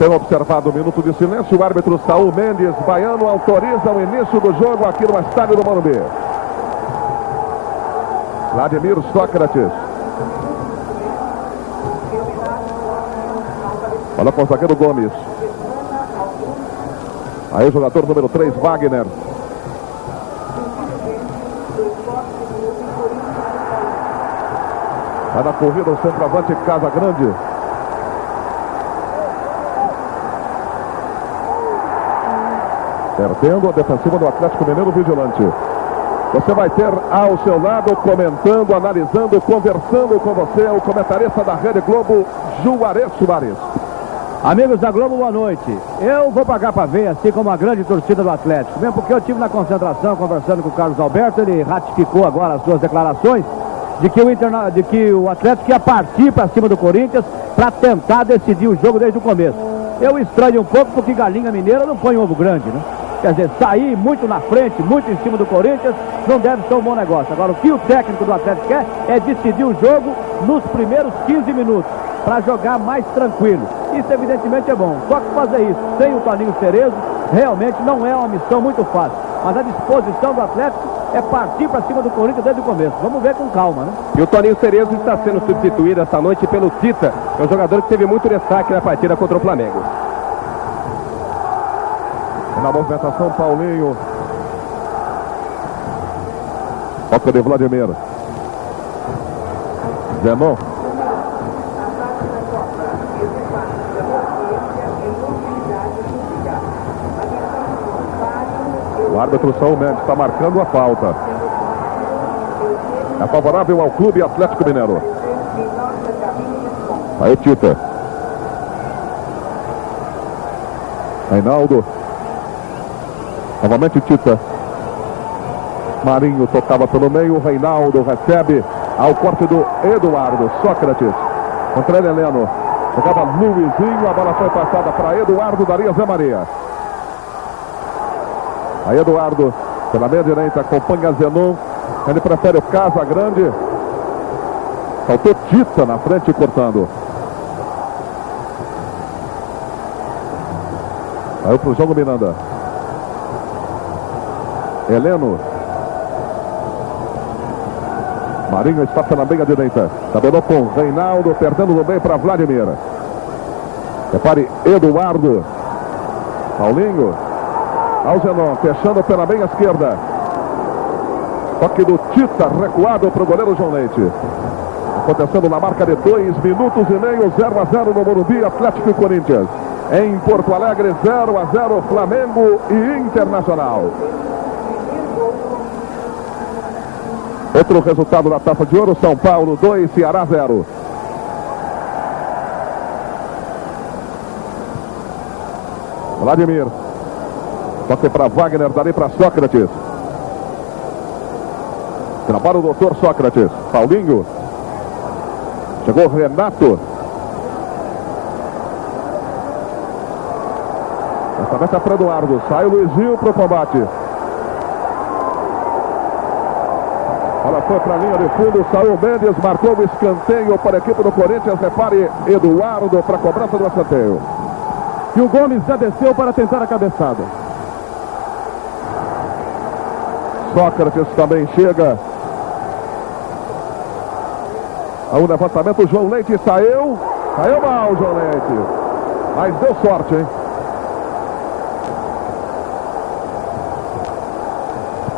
Tem observado um minuto de silêncio. O árbitro Saul Mendes, baiano, autoriza o início do jogo aqui no estádio do Morumbi. Vladimir Sócrates. Olha com o zagueiro Gomes. Aí o jogador número 3, Wagner. Vai na corrida o centroavante Casagrande. Perdendo a defensiva do Atlético Mineiro Vigilante. Você vai ter ao seu lado, comentando, analisando, conversando com você, o comentarista da Rede Globo, Juarez Soares. Amigos da Globo, boa noite. Eu vou pagar para ver, assim como a grande torcida do Atlético. Mesmo porque eu estive na concentração conversando com o Carlos Alberto, ele ratificou agora as suas declarações de que o Atlético ia partir para cima do Corinthians para tentar decidir o jogo desde o começo. Eu estranho um pouco porque galinha mineira não põe ovo grande, né? Quer dizer, sair muito na frente, muito em cima do Corinthians, não deve ser um bom negócio. Agora, o que o técnico do Atlético quer é decidir o jogo nos primeiros 15 minutos, para jogar mais tranquilo. Isso, evidentemente, é bom. Só que fazer isso sem o Toninho Cerezo, realmente não é uma missão muito fácil. Mas a disposição do Atlético é partir para cima do Corinthians desde o começo. Vamos ver com calma, né? E o Toninho Cerezo está sendo substituído esta noite pelo Tita, que é um jogador que teve muito destaque na partida contra o Flamengo. Na movimentação, Paulinho. Toca de Vladimir. Zenon. O árbitro Saul Mendes está marcando a falta. É favorável ao Clube Atlético Mineiro. Aí o Tita. Reinaldo. Novamente o Tita. Marinho tocava pelo meio. Reinaldo recebe ao corte do Eduardo. Sócrates contra ele, Heleno. Jogava Luizinho. A bola foi passada para Eduardo. Daria Zé Maria. Aí Eduardo pela meia direita acompanha Zenon. Ele prefere o Casagrande. Faltou Tita na frente cortando. Aí pro jogo Miranda. Heleno. Marinho está pela meia direita. Tabelou com Reinaldo, perdendo no meio para Vladimir. Repare, Eduardo. Paulinho. Alzenon, fechando pela meia esquerda. Toque do Tita, recuado para o goleiro João Leite. Acontecendo na marca de 2 minutos e meio, 0-0 no Morumbi, Atlético e Corinthians. Em Porto Alegre, 0-0, Flamengo e Internacional. Outro resultado da Taça de Ouro, São Paulo 2, Ceará 0. Vladimir. Toque para Wagner, dali para Sócrates. Trabalha o doutor Sócrates. Paulinho. Chegou Renato. Essa vez é para Eduardo. Sai o Luizinho para o combate. Ela foi para a linha de fundo, Saul Mendes marcou o escanteio para a equipe do Corinthians. Repare, Eduardo para a cobrança do escanteio. E o Gomes já desceu para tentar a cabeçada. Sócrates também chega. Ao levantamento, João Leite saiu. Saiu mal, João Leite. Mas deu sorte, hein?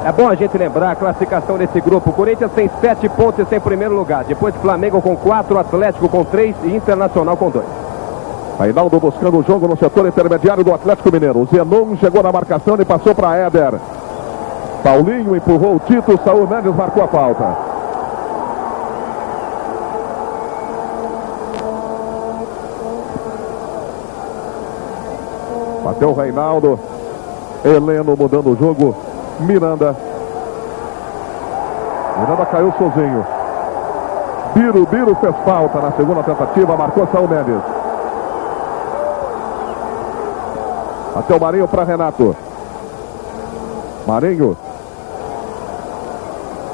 É bom a gente lembrar a classificação desse grupo. O Corinthians tem 7 pontos em primeiro lugar. Depois Flamengo com 4, Atlético com 3 e Internacional com 2. Reinaldo buscando o jogo no setor intermediário do Atlético Mineiro. Zenon chegou na marcação e passou para Éder. Paulinho empurrou o Tito. Saul Mendes marcou a falta. Bateu o Reinaldo. Heleno mudando o jogo. Miranda caiu sozinho. Biro fez falta na segunda tentativa. Marcou Saul Mendes. Até o Marinho para Renato. Marinho.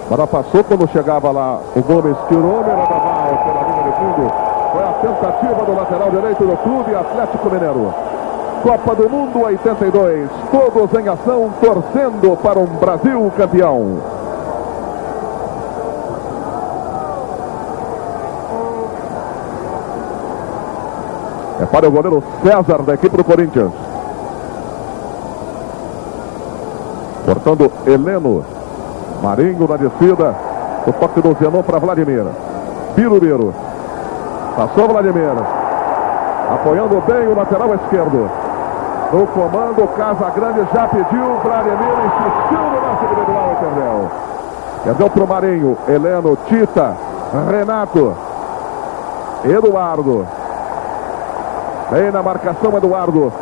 Agora passou quando chegava lá. O Gomes tirou. Miranda mal pela linha de fundo. Foi a tentativa do lateral direito do Clube Atlético Mineiro. Copa do Mundo 82. Todos em ação, torcendo para um Brasil campeão. É para o goleiro César da equipe do Corinthians. Cortando Heleno. Marinho na descida. O toque do Zenon para Vladimir. Birubiru. Passou Vladimir. Apoiando bem o lateral esquerdo. No comando, Casagrande já pediu. Vladimir insistiu no lance individual e perdeu. Perdeu para o Marinho. Heleno, Tita, Renato, Eduardo. Vem na marcação, Eduardo.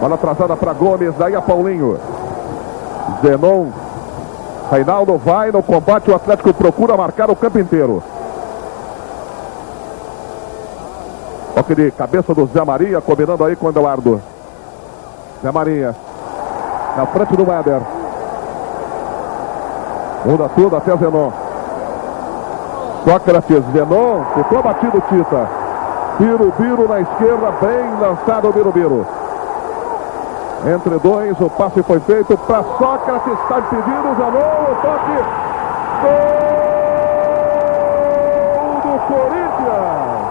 Bola atrasada para Gomes, daí a Paulinho. Zenon. Reinaldo vai no combate, o Atlético procura marcar o campo inteiro. Toque de cabeça do Zé Maria, combinando aí com o Eduardo. Zé Maria. Na frente do Éder. Muda tudo até Zenon. Sócrates, Zenon. Ficou batido Tita. Birubiru na esquerda, bem lançado o Birubiru. Entre dois, o passe foi feito para Sócrates, está impedido, Zenon, o toque. Gol do Corinthians.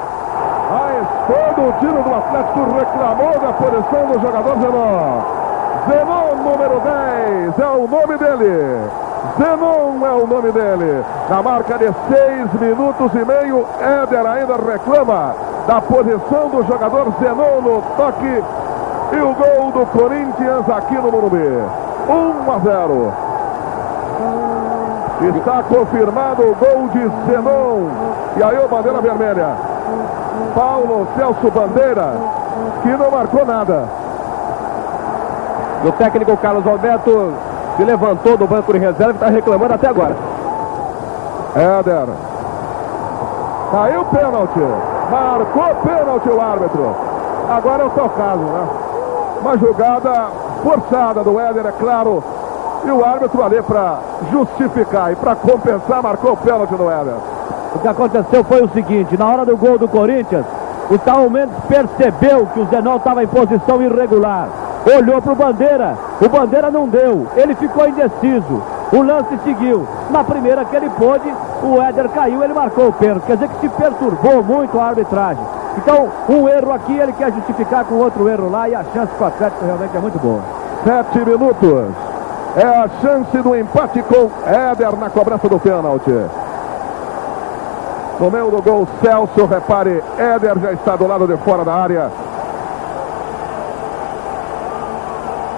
A esquerda, o tiro do Atlético reclamou da posição do jogador Zenon. Zenon, número 10, é o nome dele. Zenon é o nome dele. Na marca de 6 minutos e meio, Éder ainda reclama da posição do jogador Zenon no toque. E o gol do Corinthians aqui no Morumbi. 1-0. Está confirmado o gol de Zenon. E aí o bandeira vermelha. Paulo Celso Bandeira, que não marcou nada. E o técnico Carlos Alberto se levantou do banco de reserva e está reclamando até agora. Éder. Caiu o pênalti. Marcou pênalti o árbitro. Agora é o tocado, né? Uma jogada forçada do Éder, é claro. E o árbitro ali para justificar e para compensar marcou o pênalti do Éder. O que aconteceu foi o seguinte: na hora do gol do Corinthians, o Saul Mendes percebeu que o Zenon estava em posição irregular. Olhou para o Bandeira não deu, ele ficou indeciso. O lance seguiu. Na primeira que ele pôde, o Éder caiu, ele marcou o pênalti. Quer dizer que se perturbou muito a arbitragem. Então, um erro aqui, ele quer justificar com outro erro lá, e a chance para o Atlético realmente é muito boa. 7 minutos. É a chance do empate com Éder na cobrança do pênalti. No meio do gol, Celso, repare, Éder já está do lado de fora da área.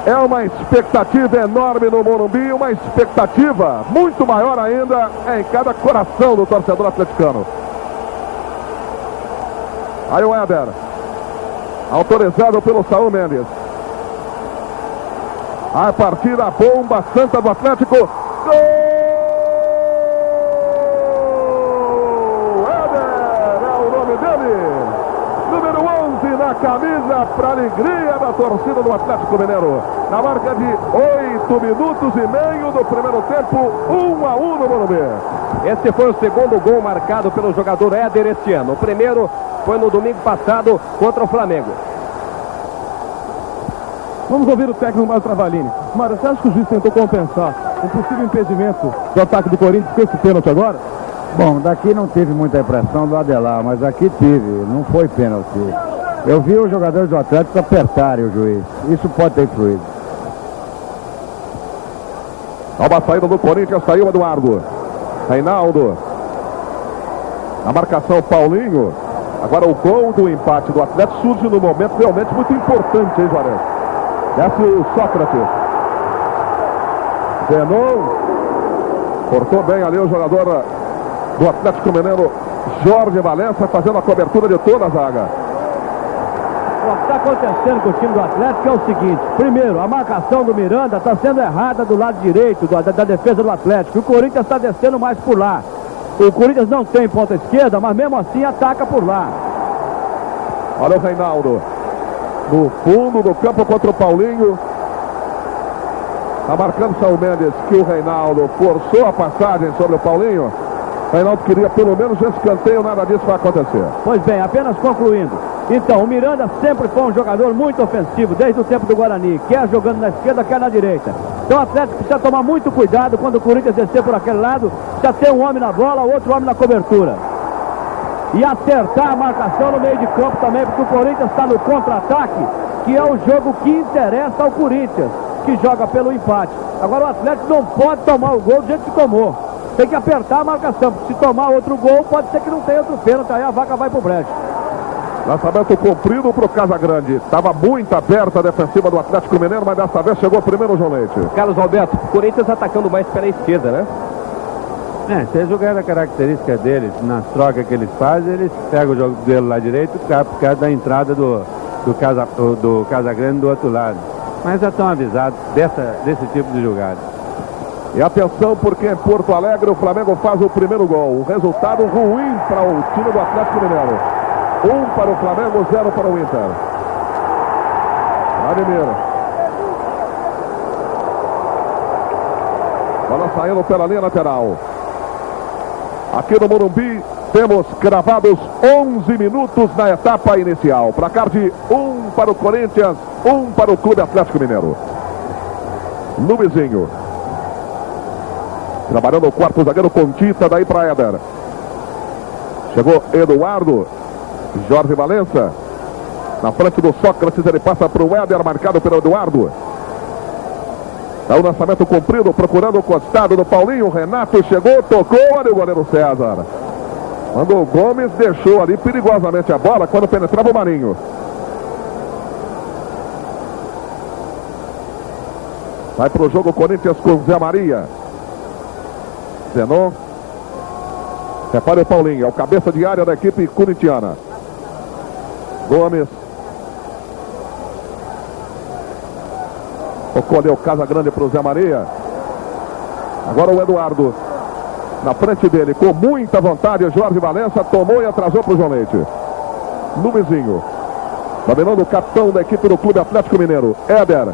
É uma expectativa enorme no Morumbi, uma expectativa muito maior ainda em cada coração do torcedor atleticano. Aí o Éder, autorizado pelo Saul Mendes. A partir da bomba santa do Atlético. Gol! Éder é o nome dele. Número 11 na camisa, para alegria da torcida do Atlético Mineiro. Na marca de 8 minutos e meio do primeiro tempo, 1-1 no Morumbi. Esse foi o segundo gol marcado pelo jogador Éder este ano. O primeiro foi no domingo passado contra o Flamengo. Vamos ouvir o técnico Mário Travalini. Mário, você acha que o juiz tentou compensar um possível impedimento do ataque do Corinthians com esse pênalti agora? Bom, daqui não teve muita impressão do Adelar, mas aqui teve, não foi pênalti. Eu vi os jogadores do Atlético apertarem o juiz. Isso pode ter influído. Há uma saída do Corinthians, saiu Eduardo. Reinaldo. Na marcação, Paulinho. Agora o gol do empate do Atlético surge num momento realmente muito importante, hein, Juarez? Desce o Sócrates. Zenon. Cortou bem ali o jogador do Atlético Mineiro, Jorge Valença, fazendo a cobertura de toda a zaga. O que está acontecendo com o time do Atlético é o seguinte: primeiro, a marcação do Miranda está sendo errada do lado direito da defesa do Atlético. O Corinthians está descendo mais por lá. O Corinthians não tem ponta esquerda, mas mesmo assim ataca por lá. Olha o Reinaldo. No fundo do campo contra o Paulinho. Está marcando o Saul Mendes que o Reinaldo forçou a passagem sobre o Paulinho. Reinaldo queria pelo menos esse escanteio, nada disso vai acontecer. Pois bem, apenas concluindo. Então, o Miranda sempre foi um jogador muito ofensivo, desde o tempo do Guarani, quer jogando na esquerda, quer na direita. Então o Atlético precisa tomar muito cuidado quando o Corinthians descer por aquele lado, precisa ter um homem na bola, outro homem na cobertura. E acertar a marcação no meio de campo também, porque o Corinthians está no contra-ataque, que é o jogo que interessa ao Corinthians, que joga pelo empate. Agora o Atlético não pode tomar o gol do jeito que tomou. Tem que apertar a marcação, porque se tomar outro gol, pode ser que não tenha outro pênalti, aí a vaca vai pro brejo. Lançamento comprido para o Casagrande. Estava muito aberta a defensiva do Atlético Mineiro, mas dessa vez chegou primeiro o João Leite. Carlos Alberto, Corinthians atacando mais pela esquerda, né? Vocês jogaram a característica deles, nas trocas que eles fazem, eles pegam o jogo dele lá direito por causa da entrada do Casagrande do outro lado. Mas já estão avisados desse tipo de jogada. E atenção, porque em Porto Alegre o Flamengo faz o primeiro gol. O resultado ruim para o time do Atlético Mineiro. 1 para o Flamengo, 0 para o Inter. Vladimir. Bola saindo pela linha lateral. Aqui no Morumbi temos cravados 11 minutos na etapa inicial. Placar de 1 para o Corinthians, 1 para o Clube Atlético Mineiro. Luizinho. Trabalhando o quarto zagueiro com Tita, daí para Éder. Chegou Eduardo. Jorge Valença. Na frente do Sócrates, ele passa para o Éder, marcado pelo Eduardo. Dá o lançamento comprido, procurando o costado do Paulinho. Renato chegou, tocou, olha o goleiro César. Quando o Gomes deixou ali perigosamente a bola, quando penetrava o Marinho. Vai para o jogo o Corinthians com Zé Maria. Zenon. Repare o Paulinho, é o cabeça de área da equipe corintiana. Gomes. Tocou ali o Casagrande para o Zé Maria. Agora o Eduardo. Na frente dele, com muita vontade, Jorge Valença tomou e atrasou para o João Leite. Luizinho. Dominando o capitão da equipe do Clube Atlético Mineiro, Éder.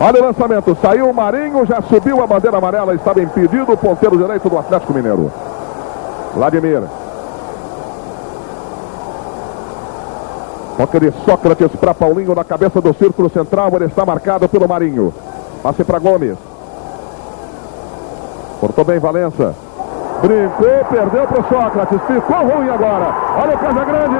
Olha o lançamento, saiu o Marinho, já subiu a bandeira amarela, estava impedido o ponteiro direito do Atlético Mineiro. Vladimir. Toque de Sócrates para Paulinho na cabeça do círculo central, ele está marcado pelo Marinho. Passe para Gomes. Cortou bem Valença. Brincou, perdeu para o Sócrates, ficou ruim agora. Olha o Casagrande,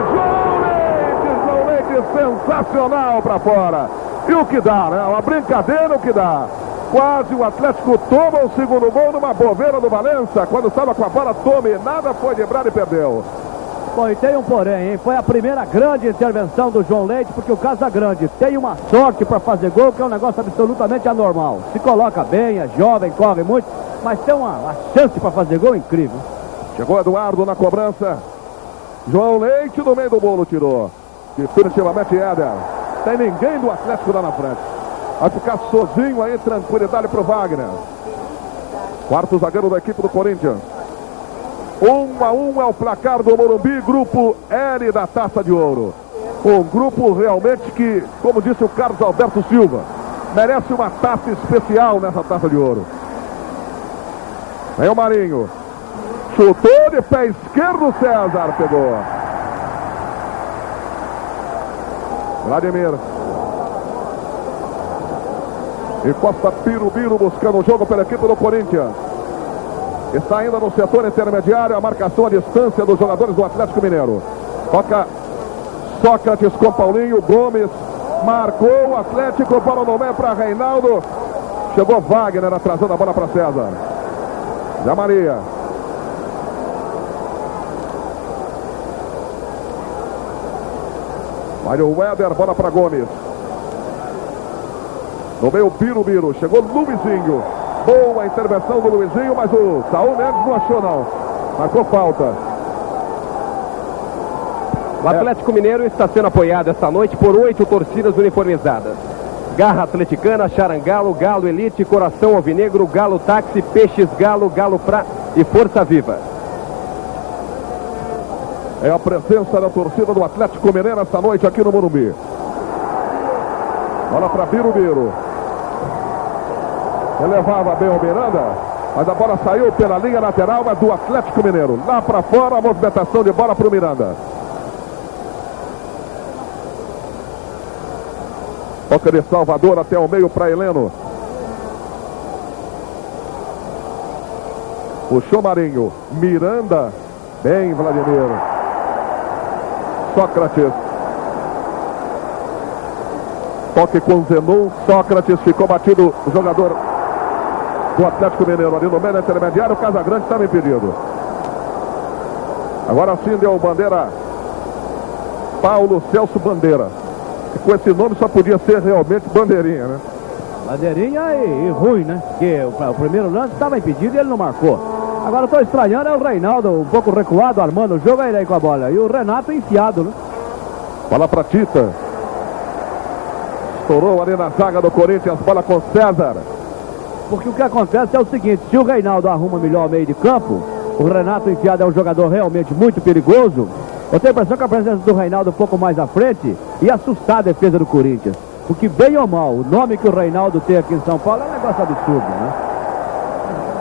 João Leite, sensacional para fora. E o que dá, né? Uma brincadeira, o que dá. Quase o Atlético toma o segundo gol numa bobeira do Valença. Quando estava com a bola, nada, foi quebrado e perdeu. Bom, e tem um porém, hein? Foi a primeira grande intervenção do João Leite, porque o Casagrande tem uma sorte para fazer gol, que é um negócio absolutamente anormal. Se coloca bem, é jovem, corre muito, mas tem uma chance para fazer gol incrível. Chegou Eduardo na cobrança. João Leite no meio do bolo tirou. Definitivamente Éder. Tem ninguém do Atlético lá na frente. Vai ficar sozinho aí, tranquilidade pro Wagner. Quarto zagueiro da equipe do Corinthians. 1-1 é o placar do Morumbi, grupo L da Taça de Ouro. Um grupo realmente que, como disse o Carlos Alberto Silva, merece uma taça especial nessa Taça de Ouro. Aí o Marinho. Chutou de pé esquerdo, César pegou. Vladimir. E Costa Birubiru buscando o jogo pela equipe do Corinthians. Está ainda no setor intermediário, a marcação à distância dos jogadores do Atlético Mineiro. Toca Sócrates com Paulinho, Gomes marcou o Atlético, bola no meio para Reinaldo. Chegou Wagner atrasando a bola para César. Zé Maria. Vai o Éder, bola para Gomes. No meio, Birubiru. Chegou Luizinho. Boa intervenção do Luizinho, mas o Saúl Mendes não achou, não. Marcou falta. O Atlético Mineiro está sendo apoiado esta noite por 8 torcidas uniformizadas. Garra Atleticana, Charangalo, Galo Elite, Coração Alvinegro, Galo Táxi, Peixes Galo, Galo Pra e Força Viva. É a presença da torcida do Atlético Mineiro esta noite aqui no Morumbi. Bola para Birubiru. Elevava bem o Miranda. Mas a bola saiu pela linha lateral, mas do Atlético Mineiro. Lá para fora, a movimentação de bola para o Miranda. Toca de Salvador até o meio para Heleno. Puxou Marinho. Miranda. Bem, Vladimir. Sócrates. Toque com Zenon. Sócrates ficou batido o jogador do Atlético Mineiro ali no meio intermediário. O Casagrande estava impedido. Agora sim deu bandeira Paulo Celso Bandeira. E com esse nome só podia ser realmente Bandeirinha, né? Bandeirinha e ruim, né? Porque o primeiro lance estava impedido e ele não marcou. Agora estou estranhando é o Reinaldo um pouco recuado, armando o jogo aí com a bola. E o Renato enfiado, né? Bola para Tita. Estourou ali na zaga do Corinthians. Bola com César. Porque o que acontece é o seguinte, se o Reinaldo arruma melhor o meio de campo, o Renato enfiado é um jogador realmente muito perigoso. Eu tenho a impressão que a presença do Reinaldo um pouco mais à frente ia assustar a defesa do Corinthians. Porque bem ou mal, o nome que o Reinaldo tem aqui em São Paulo é um negócio absurdo, né?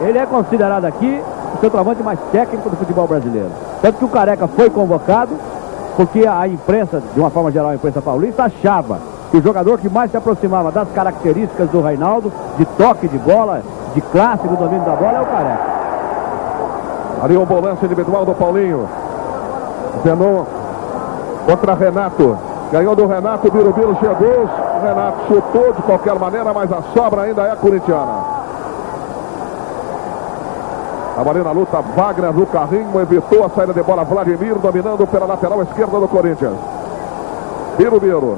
Ele é considerado aqui o centroavante mais técnico do futebol brasileiro. Tanto que o Careca foi convocado, porque a imprensa, de uma forma geral a imprensa paulista, achava que o jogador que mais se aproximava das características do Reinaldo, de toque de bola, de classe do domínio da bola, é o Careca. Ali o volante individual do Paulinho. Zenon contra Renato. Ganhou do Renato, o Birubiru chegou. O Renato chutou de qualquer maneira, mas a sobra ainda é corintiana. A ali na luta, Wagner no carrinho, evitou a saída de bola. Vladimir dominando pela lateral esquerda do Corinthians. Birubiru.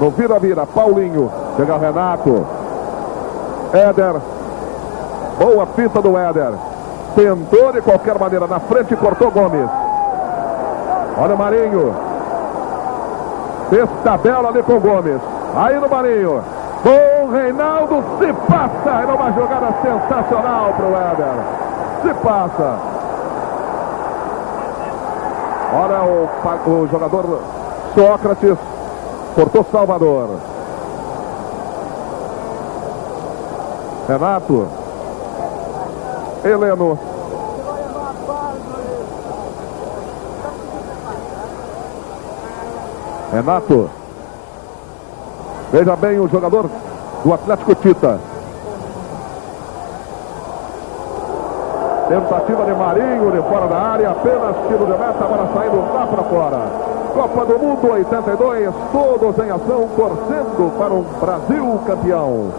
No vira-vira, Paulinho. Chega Renato. Éder. Boa fita do Éder. Tentou de qualquer maneira na frente e cortou Gomes. Olha o Marinho. Fez tabela ali com o Gomes. Aí no Marinho. Com o Reinaldo se passa. Era uma jogada sensacional para o Éder. Se passa. Olha o jogador Sócrates. Cortou Salvador. Renato. Heleno. Renato. Veja bem o jogador do Atlético, Tita. Tentativa de Marinho de fora da área. Apenas tiro de meta. Agora saindo lá para fora. Copa do Mundo 82. Todos em ação, torcendo para um Brasil campeão.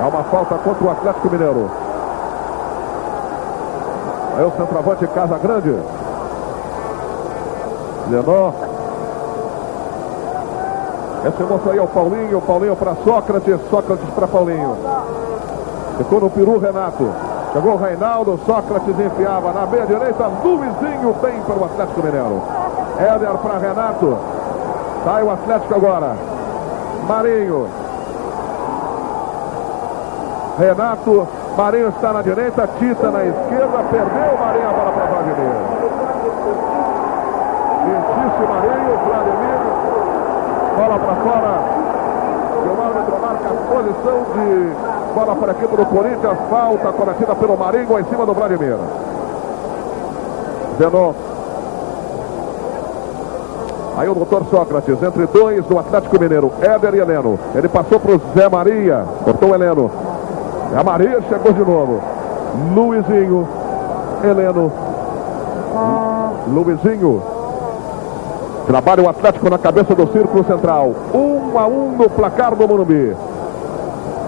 Há uma falta contra o Atlético Mineiro. Aí o centroavante Casagrande. Lenó. Esse moço aí é o Paulinho. Paulinho para Sócrates. Sócrates para Paulinho. Ficou no peru Renato. Chegou o Reinaldo. Sócrates enfiava na meia direita. Luizinho bem para o Atlético Mineiro. Éder para Renato. Sai o Atlético agora. Marinho. Renato, Marinho está na direita, Tita na esquerda, perdeu o Marinho, a bola para Vladimir. Insiste Marinho, Vladimir, bola para fora. E o árbitro marca a posição de bola para a equipe do Corinthians, falta cometida pelo Marinho em cima do Vladimir. Zenon. Aí o doutor Sócrates, entre dois do Atlético Mineiro, Éder e Heleno. Ele passou para o Zé Maria, cortou o Heleno. A Maria chegou de novo. Luizinho. Heleno. Luizinho. Trabalha o Atlético na cabeça do círculo central. 1-1 no placar do Morumbi.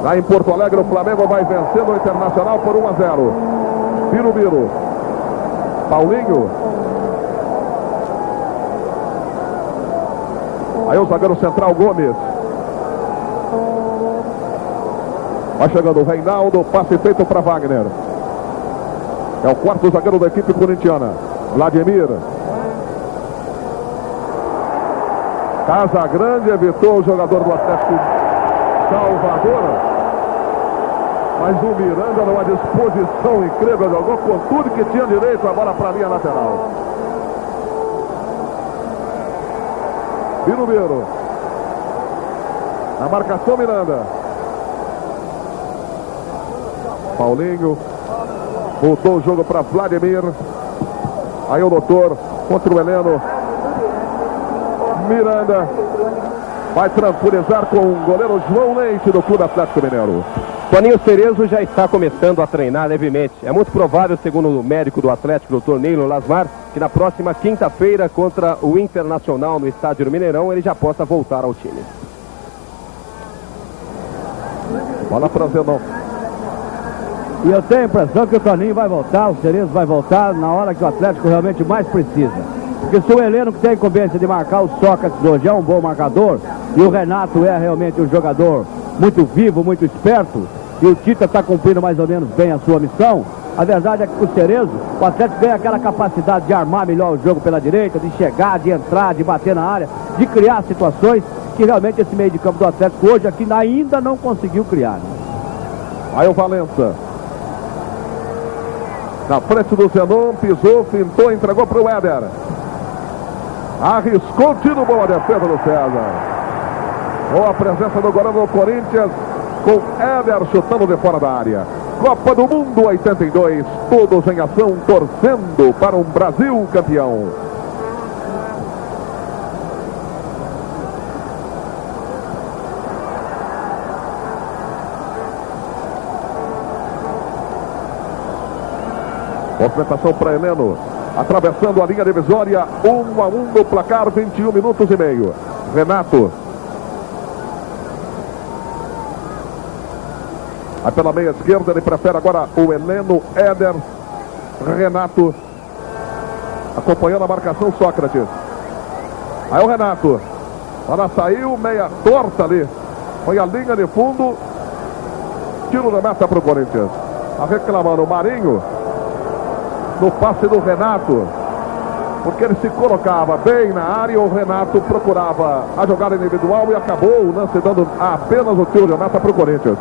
Lá em Porto Alegre o Flamengo vai vencendo o Internacional por 1-0. Birubiru. Paulinho. Aí o zagueiro central Gomes. Vai chegando o Reinaldo, passe feito para Wagner. É o quarto zagueiro da equipe corintiana. Vladimir. Casagrande evitou o jogador do Atlético Salvador. Mas o Miranda, numa disposição incrível, jogou com tudo que tinha direito, a bola para a linha lateral. Birubiru. Na marcação, Miranda. Paulinho. Voltou o jogo para Vladimir. Aí o doutor contra o Heleno. Miranda. Vai tranquilizar com o goleiro João Leite do Clube Atlético Mineiro. Toninho Cerezo já está começando a treinar levemente. É muito provável, segundo o médico do Atlético, Dr. Neilo Lasmar, que na próxima quinta-feira contra o Internacional no estádio do Mineirão, ele já possa voltar ao time. Bola para Zenon. E eu tenho a impressão que o Toninho vai voltar, o Cerezo vai voltar na hora que o Atlético realmente mais precisa. Porque se o Heleno, que tem a incumbência de marcar o Sócrates hoje, é um bom marcador, e o Renato é realmente um jogador muito vivo, muito esperto, e o Tita está cumprindo mais ou menos bem a sua missão, a verdade é que com o Cerezo, o Atlético ganha aquela capacidade de armar melhor o jogo pela direita, de chegar, de entrar, de bater na área, de criar situações que realmente esse meio de campo do Atlético hoje aqui ainda não conseguiu criar. Aí o Valença. Na frente do Zenon, pisou, fintou, entregou para o Éder. Arriscou, tiro, boa defesa do César. Boa presença do goleiro do Corinthians, com Éder chutando de fora da área. Copa do Mundo 82, todos em ação, torcendo para um Brasil campeão. Movimentação para Heleno, atravessando a linha divisória, 1-1 no placar, 21 minutos e meio. Renato. Aí pela meia esquerda, ele prefere agora o Heleno, Éder, Renato. Acompanhando a marcação, Sócrates. Aí o Renato. Ela saiu, meia torta ali. Foi a linha de fundo. Tiro da meta para o Corinthians. Tá reclamando o Marinho. No passe do Renato, porque ele se colocava bem na área, o Renato procurava a jogada individual e acabou o lance dando apenas o tiro de meta para o Corinthians.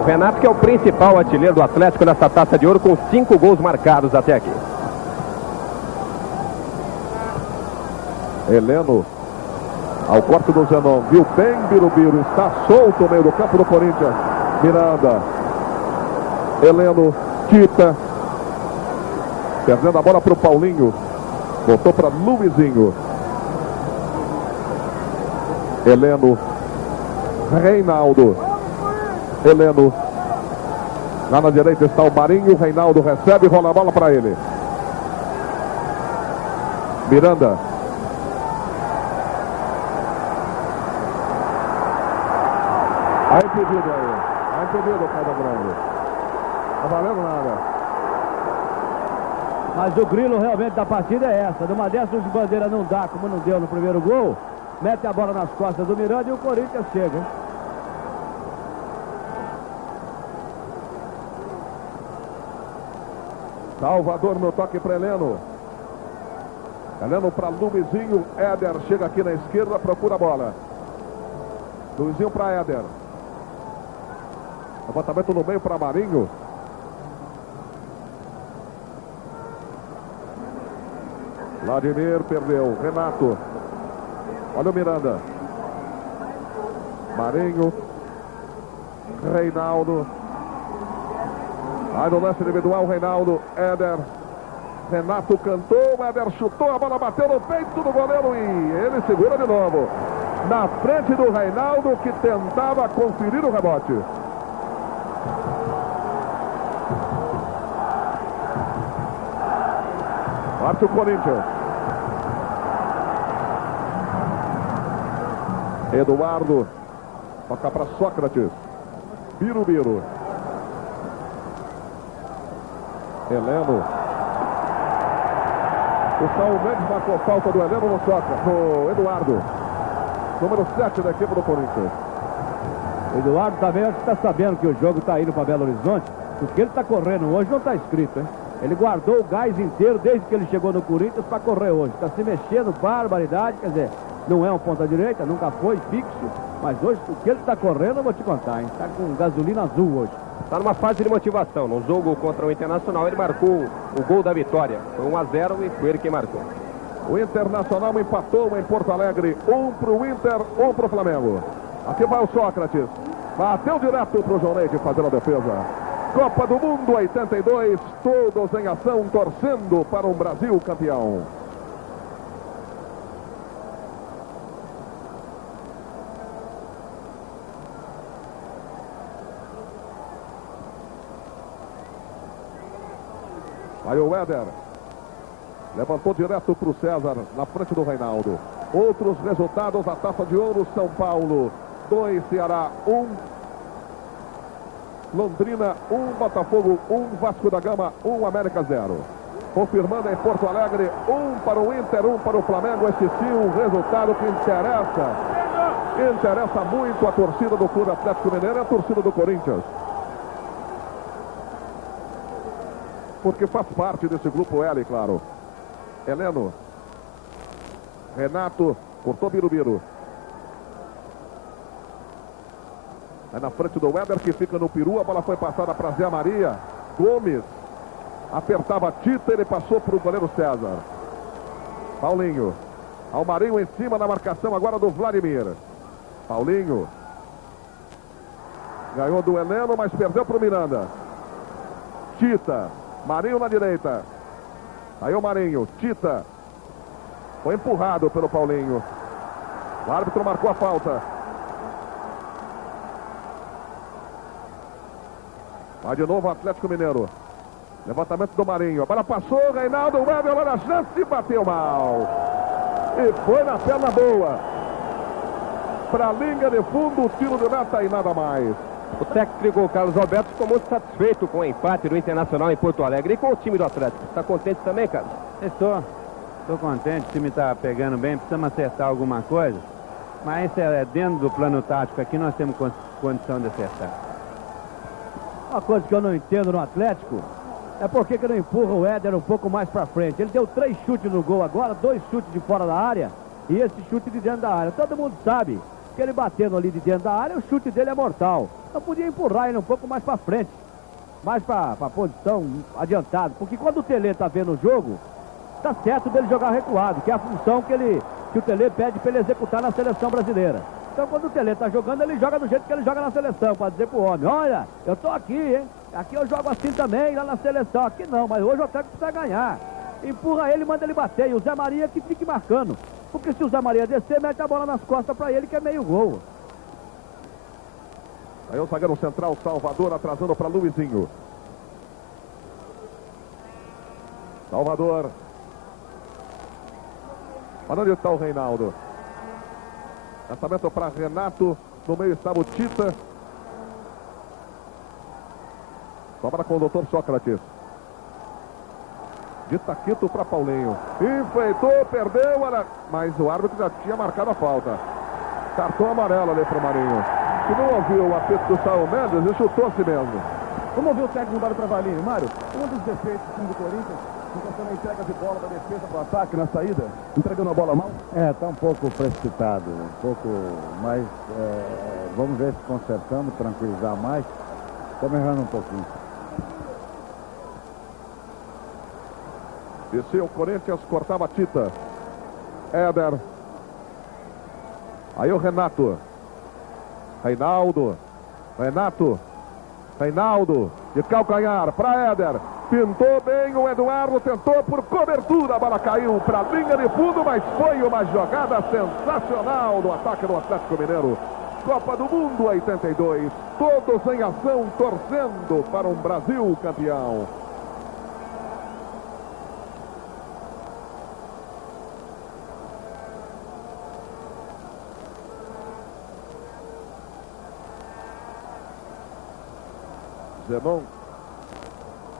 O Renato, que é o principal artilheiro do Atlético nessa Taça de Ouro, com 5 gols marcados até aqui. Heleno, ao corte do Zenon, viu bem Birubiru, está solto no meio do campo do Corinthians. Miranda. Heleno, Tita, perdendo a bola para o Paulinho, voltou para Luizinho. Heleno, Reinaldo, Heleno, lá na direita está o Marinho, Reinaldo recebe, rola a bola para ele. Miranda. Aí impedido aí, aí impedido o Calda Grande. Não tá valendo nada. Mas o grilo realmente da partida é essa. Numa dessas de bandeira não dá, como não deu no primeiro gol. Mete a bola nas costas do Miranda e o Corinthians chega, hein? Salvador no toque para Heleno. Heleno para Luizinho. Éder chega aqui na esquerda, procura a bola. Luizinho para Éder. Levantamento no meio para Marinho. Vladimir perdeu. Renato. Olha o Miranda. Marinho. Reinaldo. Aí no lance individual, Reinaldo. Éder. Renato cantou. Éder chutou. A bola bateu no peito do goleiro e ele segura de novo. Na frente do Reinaldo, que tentava conferir o rebote. Parte o Corinthians. Eduardo. Toca para Sócrates. Birubiru. Heleno. O Saul Mendes marcou falta do Heleno no Sócrates. No Eduardo. Número 7 da equipe do Corinthians. Eduardo também acho que está sabendo que o jogo está indo para Belo Horizonte. Porque ele está correndo hoje, não está escrito, hein? Ele guardou o gás inteiro desde que ele chegou no Corinthians para correr hoje. Está se mexendo, barbaridade. Quer dizer, Não é um ponta-direita, nunca foi fixo. Mas hoje, o que ele está correndo, eu vou te contar, hein? Está com gasolina azul hoje. Está numa fase de motivação. No jogo contra o Internacional, ele marcou o gol da vitória. Foi 1-0 e foi ele quem marcou. O Internacional empatou em Porto Alegre. 1 para o Inter, 1 para o Flamengo. Aqui vai o Sócrates. Bateu direto para o João Leite fazendo a defesa. Copa do Mundo 82, todos em ação, torcendo para um Brasil campeão. Aí o Éder levantou direto para o César, na frente do Reinaldo. Outros resultados, a Taça de Ouro, São Paulo 2, Ceará 1, Londrina 1, Botafogo 1, Vasco da Gama 1, América 0. Confirmando em Porto Alegre, 1 para o Inter, 1 para o Flamengo. Esse sim, um resultado que interessa muito a torcida do Clube Atlético Mineiro e a torcida do Corinthians. Porque faz parte desse grupo L, claro. Heleno. Renato. Cortou Birubiru. É na frente do Éder, que fica no peru. A bola foi passada para Zé Maria. Gomes. Apertava Tita, ele passou para o goleiro César. Paulinho. Almarinho em cima na marcação agora do Vladimir. Paulinho. Ganhou do Heleno, mas perdeu para o Miranda. Tita. Marinho na direita. Aí o Marinho. Tita. Foi empurrado pelo Paulinho. O árbitro marcou a falta. Vai de novo o Atlético Mineiro. Levantamento do Marinho. A bola passou. Reinaldo. O Éder lá na chance e bateu mal. E foi na perna boa. Para a linha de fundo. O tiro de meta e nada mais. O técnico Carlos Alberto ficou muito satisfeito com o empate do Internacional em Porto Alegre e com o time do Atlético. Está contente também, Carlos? Estou contente, o time está pegando bem, precisamos acertar alguma coisa, mas é dentro do plano tático aqui, nós temos condição de acertar. Uma coisa que eu não entendo no Atlético é por que não empurra o Éder um pouco mais para frente. Ele deu 3 chutes no gol agora, 2 chutes de fora da área e esse chute de dentro da área. Todo mundo sabe que ele batendo ali de dentro da área, o chute dele é mortal. Então podia empurrar ele um pouco mais para frente, mais para a posição adiantada, porque quando o Tele tá vendo o jogo, tá certo dele jogar recuado, que é a função que o Tele pede para ele executar na seleção brasileira. Então quando o Tele tá jogando, ele joga do jeito que ele joga na seleção, para dizer pro homem, olha, eu tô aqui, hein? Aqui eu jogo assim também, lá na seleção. Aqui não, mas hoje o Atlético precisa ganhar. Empurra ele, manda ele bater, e o Zé Maria que fique marcando. Porque se o Zé Maria descer, mete a bola nas costas para ele, que é meio gol. Aí o zagueiro central, Salvador, atrasando para Luizinho. Salvador. Olha onde está o Reinaldo. Lançamento para Renato. No meio estava o Tita. Sobra com o doutor Sócrates. De Taquito para Paulinho. Enfeitou, perdeu, mas o árbitro já tinha marcado a falta. Cartão amarelo ali para o Marinho. Se não ouviu o apito do Saul Mendes, ele chutou a si mesmo. Vamos ouvir o técnico Mário Travalini. Mário, um dos defeitos do time do Corinthians, então na entrega de bola da defesa para o ataque, na saída, entregando a bola mal? Tá um pouco precipitado, um pouco mais, vamos ver se consertamos, tranquilizar mais. Estamos errando um pouquinho. Desceu o Corinthians, cortava a Tita. Éder. Aí o Renato. Reinaldo. Reinaldo. De calcanhar para Éder. Pintou bem o Eduardo. Tentou por cobertura. A bola caiu para a linha de fundo. Mas foi uma jogada sensacional do ataque do Atlético Mineiro. Copa do Mundo 82. Todos em ação, torcendo para um Brasil campeão. Zenon.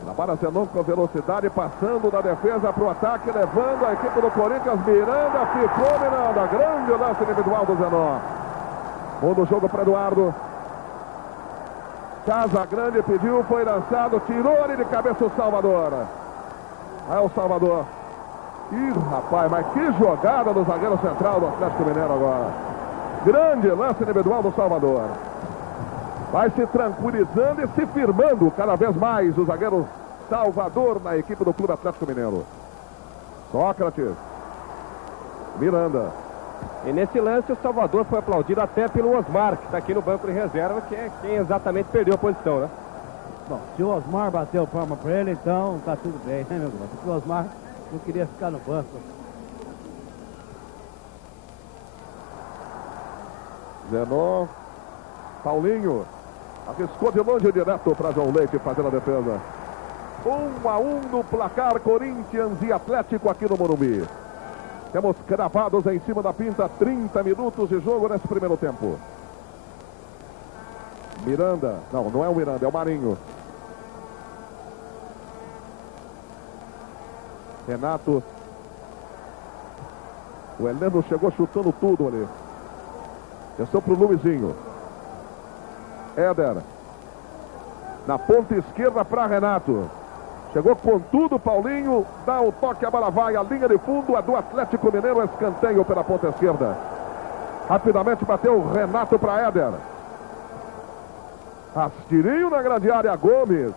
Trabalha Zenon com velocidade, passando da defesa para o ataque, levando a equipe do Corinthians. Miranda, ficou Miranda. Grande lance individual do Zenon. Segundo jogo para Eduardo. Casa Grande pediu, foi lançado, tirou ele de cabeça o Salvador. É o Salvador. Ih, rapaz, mas que jogada do zagueiro central do Atlético Mineiro agora. Grande lance individual do Salvador. Vai se tranquilizando e se firmando cada vez mais o zagueiro Salvador na equipe do Clube Atlético Mineiro. Sócrates. Miranda. E nesse lance o Salvador foi aplaudido até pelo Osmar, que está aqui no banco de reserva, que é quem exatamente perdeu a posição, né? Bom, se o Osmar bateu palma para ele, então tá tudo bem, né, meu irmão? Porque o Osmar não queria ficar no banco. Zenon. Paulinho. Arriscou de longe direto para João Leite fazendo a defesa. 1-1 no placar, Corinthians e Atlético aqui no Morumbi. Temos cravados em cima da pinta, 30 minutos de jogo nesse primeiro tempo. Miranda, não é o Miranda, é o Marinho. Renato. O Heleno chegou chutando tudo ali. Atenção para o Luizinho. Éder. Na ponta esquerda para Renato. Chegou com tudo, Paulinho. Dá o toque, a bola vai. A linha de fundo é do Atlético Mineiro. Escanteio pela ponta esquerda. Rapidamente bateu o Renato para Éder. Rastirinho na grande área, Gomes.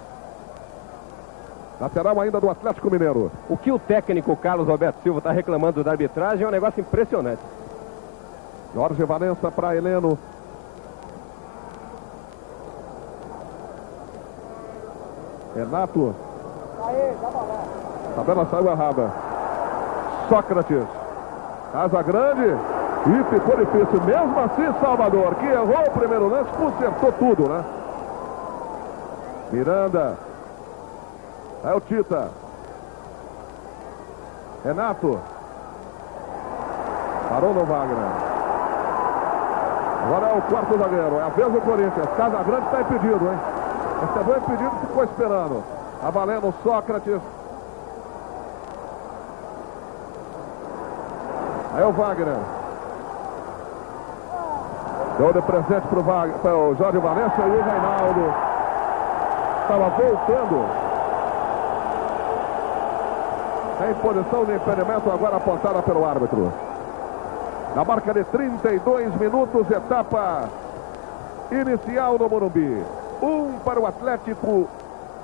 Lateral ainda do Atlético Mineiro. O que o técnico Carlos Alberto Silva está reclamando da arbitragem é um negócio impressionante. Jorge Valença para Heleno. Renato. A tabela saiu errada. Sócrates. Casa grande. E ficou difícil. Mesmo assim, Salvador, que errou o primeiro lance, consertou tudo, né? Miranda. É o Tita. Renato. Parou no Wagner. Agora é o quarto zagueiro. É a vez do Corinthians. Casa grande está impedido, hein? Recebeu impedido e ficou esperando. Tá valendo Sócrates. Aí o Wagner. Deu de presente para o Jorge Valença e o Reinaldo. Estava voltando. Em posição de impedimento agora apontada pelo árbitro. Na marca de 32 minutos, etapa inicial no Morumbi. 1 para o Atlético,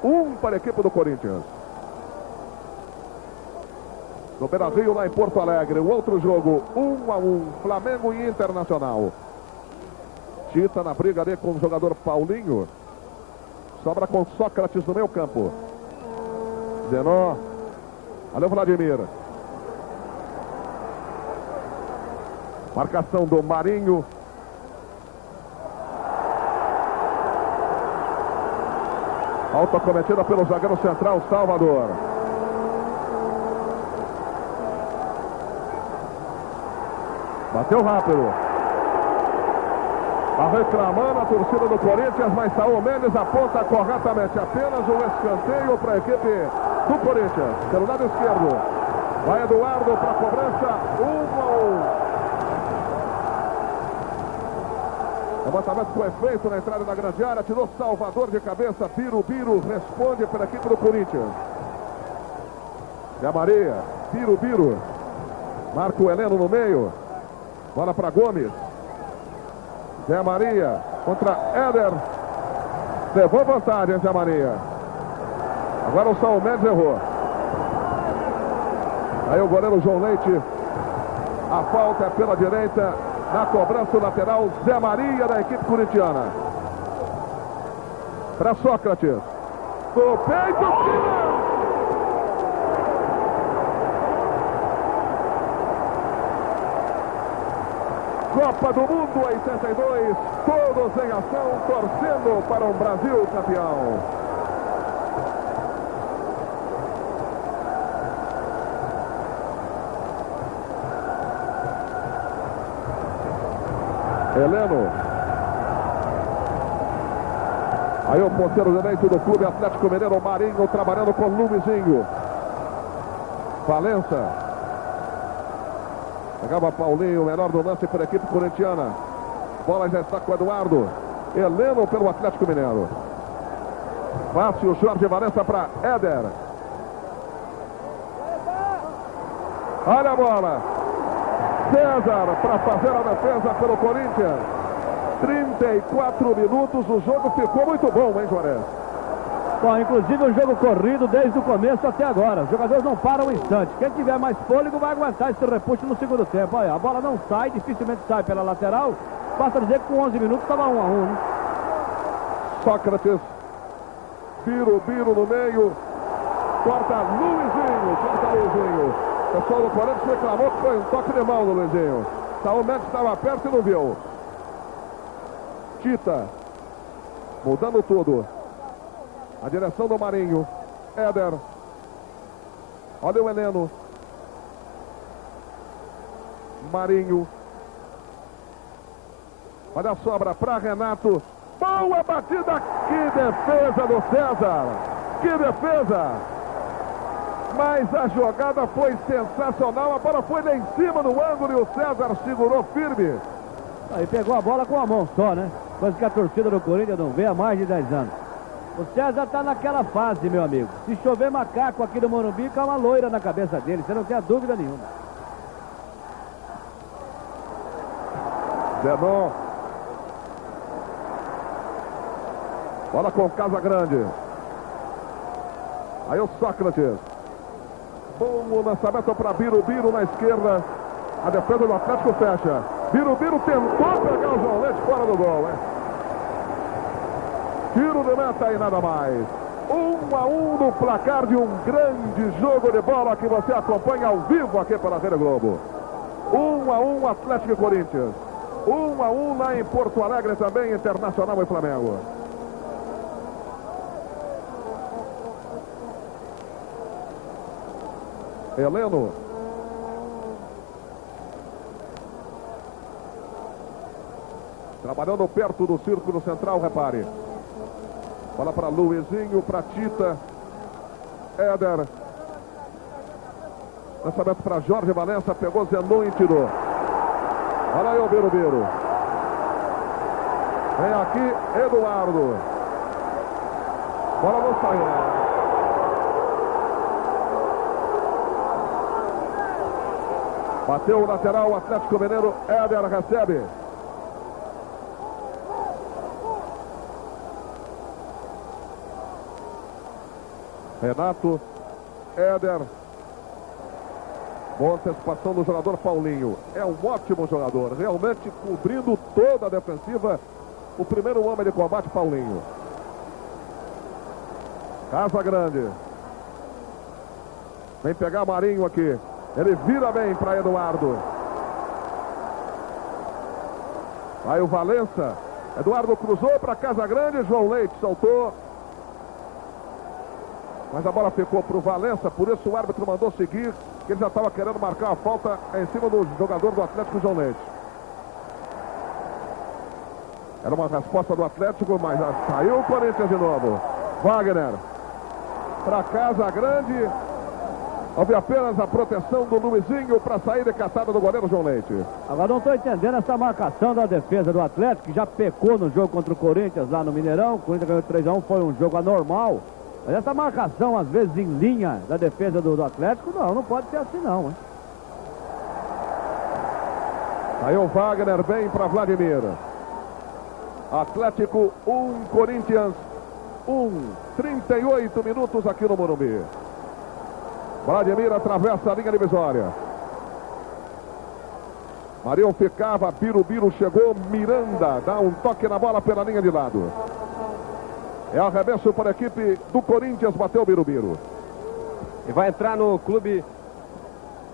1 para a equipe do Corinthians. No Brasil, lá em Porto Alegre, o outro jogo, 1-1, Flamengo e Internacional. Tita na briga ali com o jogador Paulinho. Sobra com Sócrates no meio campo. Zenon. Olha o Vladimir. Marcação do Marinho. Falta cometida pelo zagueiro central, Salvador. Bateu rápido. Está reclamando a torcida do Corinthians, mas Saúl Mendes aponta corretamente. Apenas um escanteio para a equipe do Corinthians. Pelo lado esquerdo. Vai Eduardo para a cobrança. 1-1. Levantamento foi feito na entrada da grande área. Tirou Salvador de cabeça. Birubiru responde pela equipe do Corinthians. Zé Maria. Birubiru. Marca o Heleno no meio. Bola para Gomes. Zé Maria contra Éder. Levou vantagem, Zé Maria. Agora o Saúl Mendes errou. Aí o goleiro João Leite. A falta é pela direita. Na cobrança lateral, Zé Maria da equipe corintiana. Para Sócrates. Do peito, tira! Copa do Mundo 82, todos em ação, torcendo para um Brasil campeão. Heleno. Aí o ponteiro direito do Clube Atlético Mineiro, Marinho, trabalhando com Luizinho. Valença. Pegava Paulinho, o menor do lance para a equipe corintiana. Bola já está com o Eduardo. Heleno pelo Atlético Mineiro. Fácil, Jorge Valença para Éder. Olha a bola. César para fazer a defesa pelo Corinthians. 34 minutos, o jogo ficou muito bom, hein, Juarez? Bom, inclusive o jogo corrido desde o começo até agora. Os jogadores não param um instante. Quem tiver mais fôlego vai aguentar esse repuxo no segundo tempo. Olha, a bola não sai, dificilmente sai pela lateral. Basta dizer que com 11 minutos estava 1-1, né? Sócrates. Biro no meio. Corta Luizinho. O pessoal do Corinthians reclamou que foi um toque de mão no Luizinho. O Mendes estava perto e não viu. Tita. Mudando tudo. A direção do Marinho. Éder. Olha o Heleno. Marinho. Olha a sobra para Renato. Boa batida. Que defesa do César. Que defesa. Mas a jogada foi sensacional. A bola foi lá em cima no ângulo e o César segurou firme. Aí pegou a bola com a mão só, né? Coisa que a torcida do Corinthians não vê há mais de 10 anos. O César tá naquela fase, meu amigo. Se chover macaco aqui no Morumbi, cai uma loira na cabeça dele. Você não tem dúvida nenhuma. Zenon. Bola com Casa Grande. Aí o Sócrates. Bom lançamento para Biro na esquerda. A defesa do Atlético fecha. Biro tentou pegar o João Leite fora do gol, hein? Tiro de meta e nada mais. 1-1 no placar de um grande jogo de bola que você acompanha ao vivo aqui pela Rede Globo. 1-1 Atlético e Corinthians. 1-1 lá em Porto Alegre também, Internacional e Flamengo. Heleno. Trabalhando perto do círculo central, repare. Bola para Luizinho, para Tita. Éder. Lançamento para Jorge Valença, pegou Zenon e tirou. Olha aí o Biro. Vem aqui, Eduardo. Bola não saiu. Bateu o lateral, o Atlético Mineiro. Éder recebe. Renato, Éder. Boa antecipação do jogador Paulinho. É um ótimo jogador, realmente cobrindo toda a defensiva. O primeiro homem de combate, Paulinho. Casa Grande. Vem pegar Marinho aqui. Ele vira bem para Eduardo. Aí o Valença. Eduardo cruzou para Casa Grande. João Leite saltou. Mas a bola ficou para o Valença, por isso o árbitro mandou seguir, que ele já estava querendo marcar a falta em cima do jogador do Atlético, João Leite. Era uma resposta do Atlético, mas já saiu o Corinthians de novo. Wagner. Para Casa Grande. Houve apenas a proteção do Luizinho para sair de catada do goleiro João Leite. Agora não estou entendendo essa marcação da defesa do Atlético, que já pecou no jogo contra o Corinthians lá no Mineirão. O Corinthians ganhou 3-1, foi um jogo anormal. Mas essa marcação, às vezes, em linha da defesa do Atlético, não pode ser assim, não. Hein? Aí o Wagner bem para Vladimir. Atlético 1, Corinthians 1. 38 minutos aqui no Morumbi. Vladimir atravessa a linha divisória. Marinho ficava, Biro chegou, Miranda dá um toque na bola pela linha de lado. É arremesso para a equipe do Corinthians, bateu o Biro. E vai entrar no clube,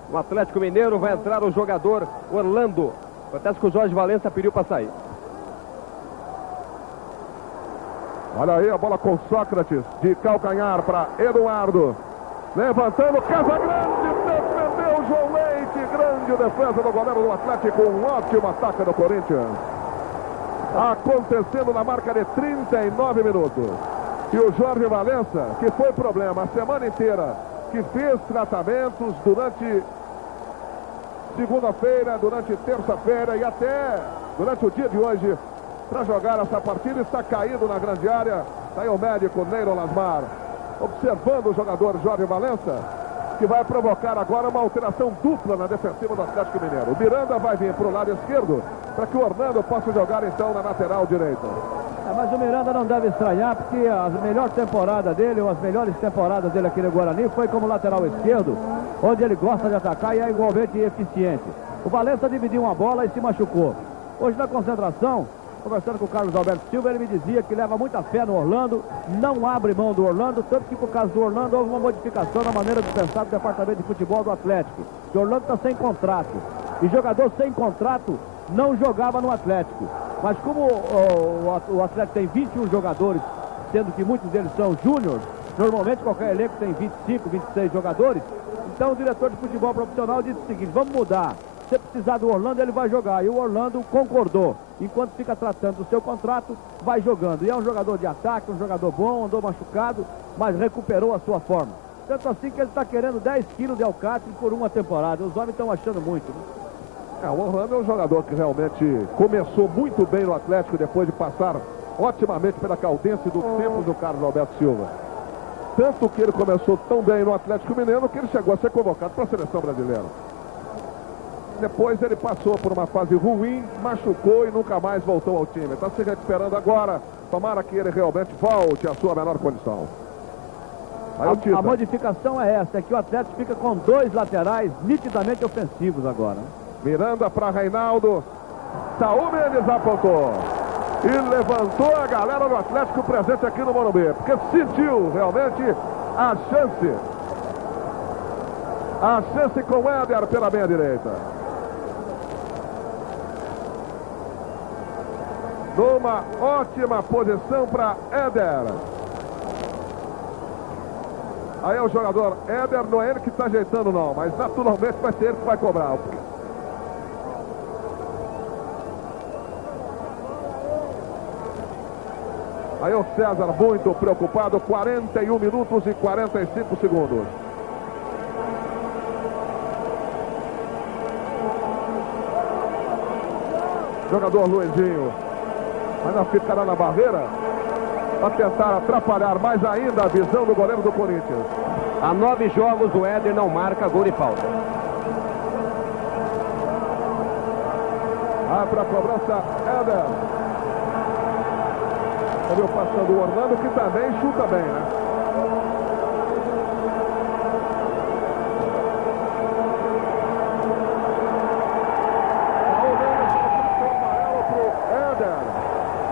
no Atlético Mineiro, vai entrar o jogador Orlando. Acontece que o Jorge Valença pediu para sair. Olha aí a bola com Sócrates, de calcanhar para Eduardo. Levantando, Casa Grande, defendeu o João Leite. Grande defesa do goleiro do Atlético, um ótimo ataque do Corinthians. Acontecendo na marca de 39 minutos. E o Jorge Valença, que foi problema a semana inteira, que fez tratamentos durante segunda-feira, durante terça-feira e até durante o dia de hoje, para jogar essa partida, está caído na grande área. Está aí o médico Neiro Lasmar, observando o jogador Jorge Valença. que vai provocar agora uma alteração dupla na defensiva do Atlético Mineiro. O Miranda vai vir para o lado esquerdo para que o Orlando possa jogar então na lateral direita. Mas o Miranda não deve estranhar, porque a melhor temporada dele, ou as melhores temporadas dele aqui no Guarani, foi como lateral esquerdo, onde ele gosta de atacar e é igualmente eficiente. O Valença dividiu uma bola e se machucou. Hoje na concentração, conversando com o Carlos Alberto Silva, ele me dizia que leva muita fé no Orlando, não abre mão do Orlando, tanto que por causa do Orlando houve uma modificação na maneira de pensar do departamento de futebol do Atlético. O Orlando está sem contrato, e jogador sem contrato não jogava no Atlético. Mas como o Atlético tem 21 jogadores, sendo que muitos deles são júniores, normalmente qualquer elenco tem 25, 26 jogadores, então o diretor de futebol profissional disse o seguinte: vamos mudar. Se precisar do Orlando, ele vai jogar. E o Orlando concordou. Enquanto fica tratando do seu contrato, vai jogando. E é um jogador de ataque, um jogador bom, andou machucado, mas recuperou a sua forma. Tanto assim que ele está querendo 10 quilos de alcatre por uma temporada. Os homens estão achando muito, né? O Orlando é um jogador que realmente começou muito bem no Atlético depois de passar otimamente pela Caldense dos tempos do Carlos Alberto Silva. Tanto que ele começou tão bem no Atlético Mineiro que ele chegou a ser convocado para a seleção brasileira. Depois ele passou por uma fase ruim, machucou e nunca mais voltou ao time. Está se recuperando agora. Tomara que ele realmente volte à sua melhor condição. A modificação é essa, é que o Atlético fica com 2 laterais nitidamente ofensivos agora. Miranda para Reinaldo. Saúl Mendes apontou. E levantou a galera do Atlético presente aqui no Morumbi. Porque sentiu realmente a chance. A chance com o Éder pela meia direita. Numa ótima posição para Éder. Aí é o jogador Éder, não é ele que está ajeitando não, mas naturalmente vai ser ele que vai cobrar. Aí o César muito preocupado, 41 minutos e 45 segundos. Jogador Luizinho ainda ficará na barreira para tentar atrapalhar mais ainda a visão do goleiro do Corinthians. Há 9 jogos o Éder não marca gol e falta. Para a cobrança, Éder. Olha o passando o Orlando, que também chuta bem, né?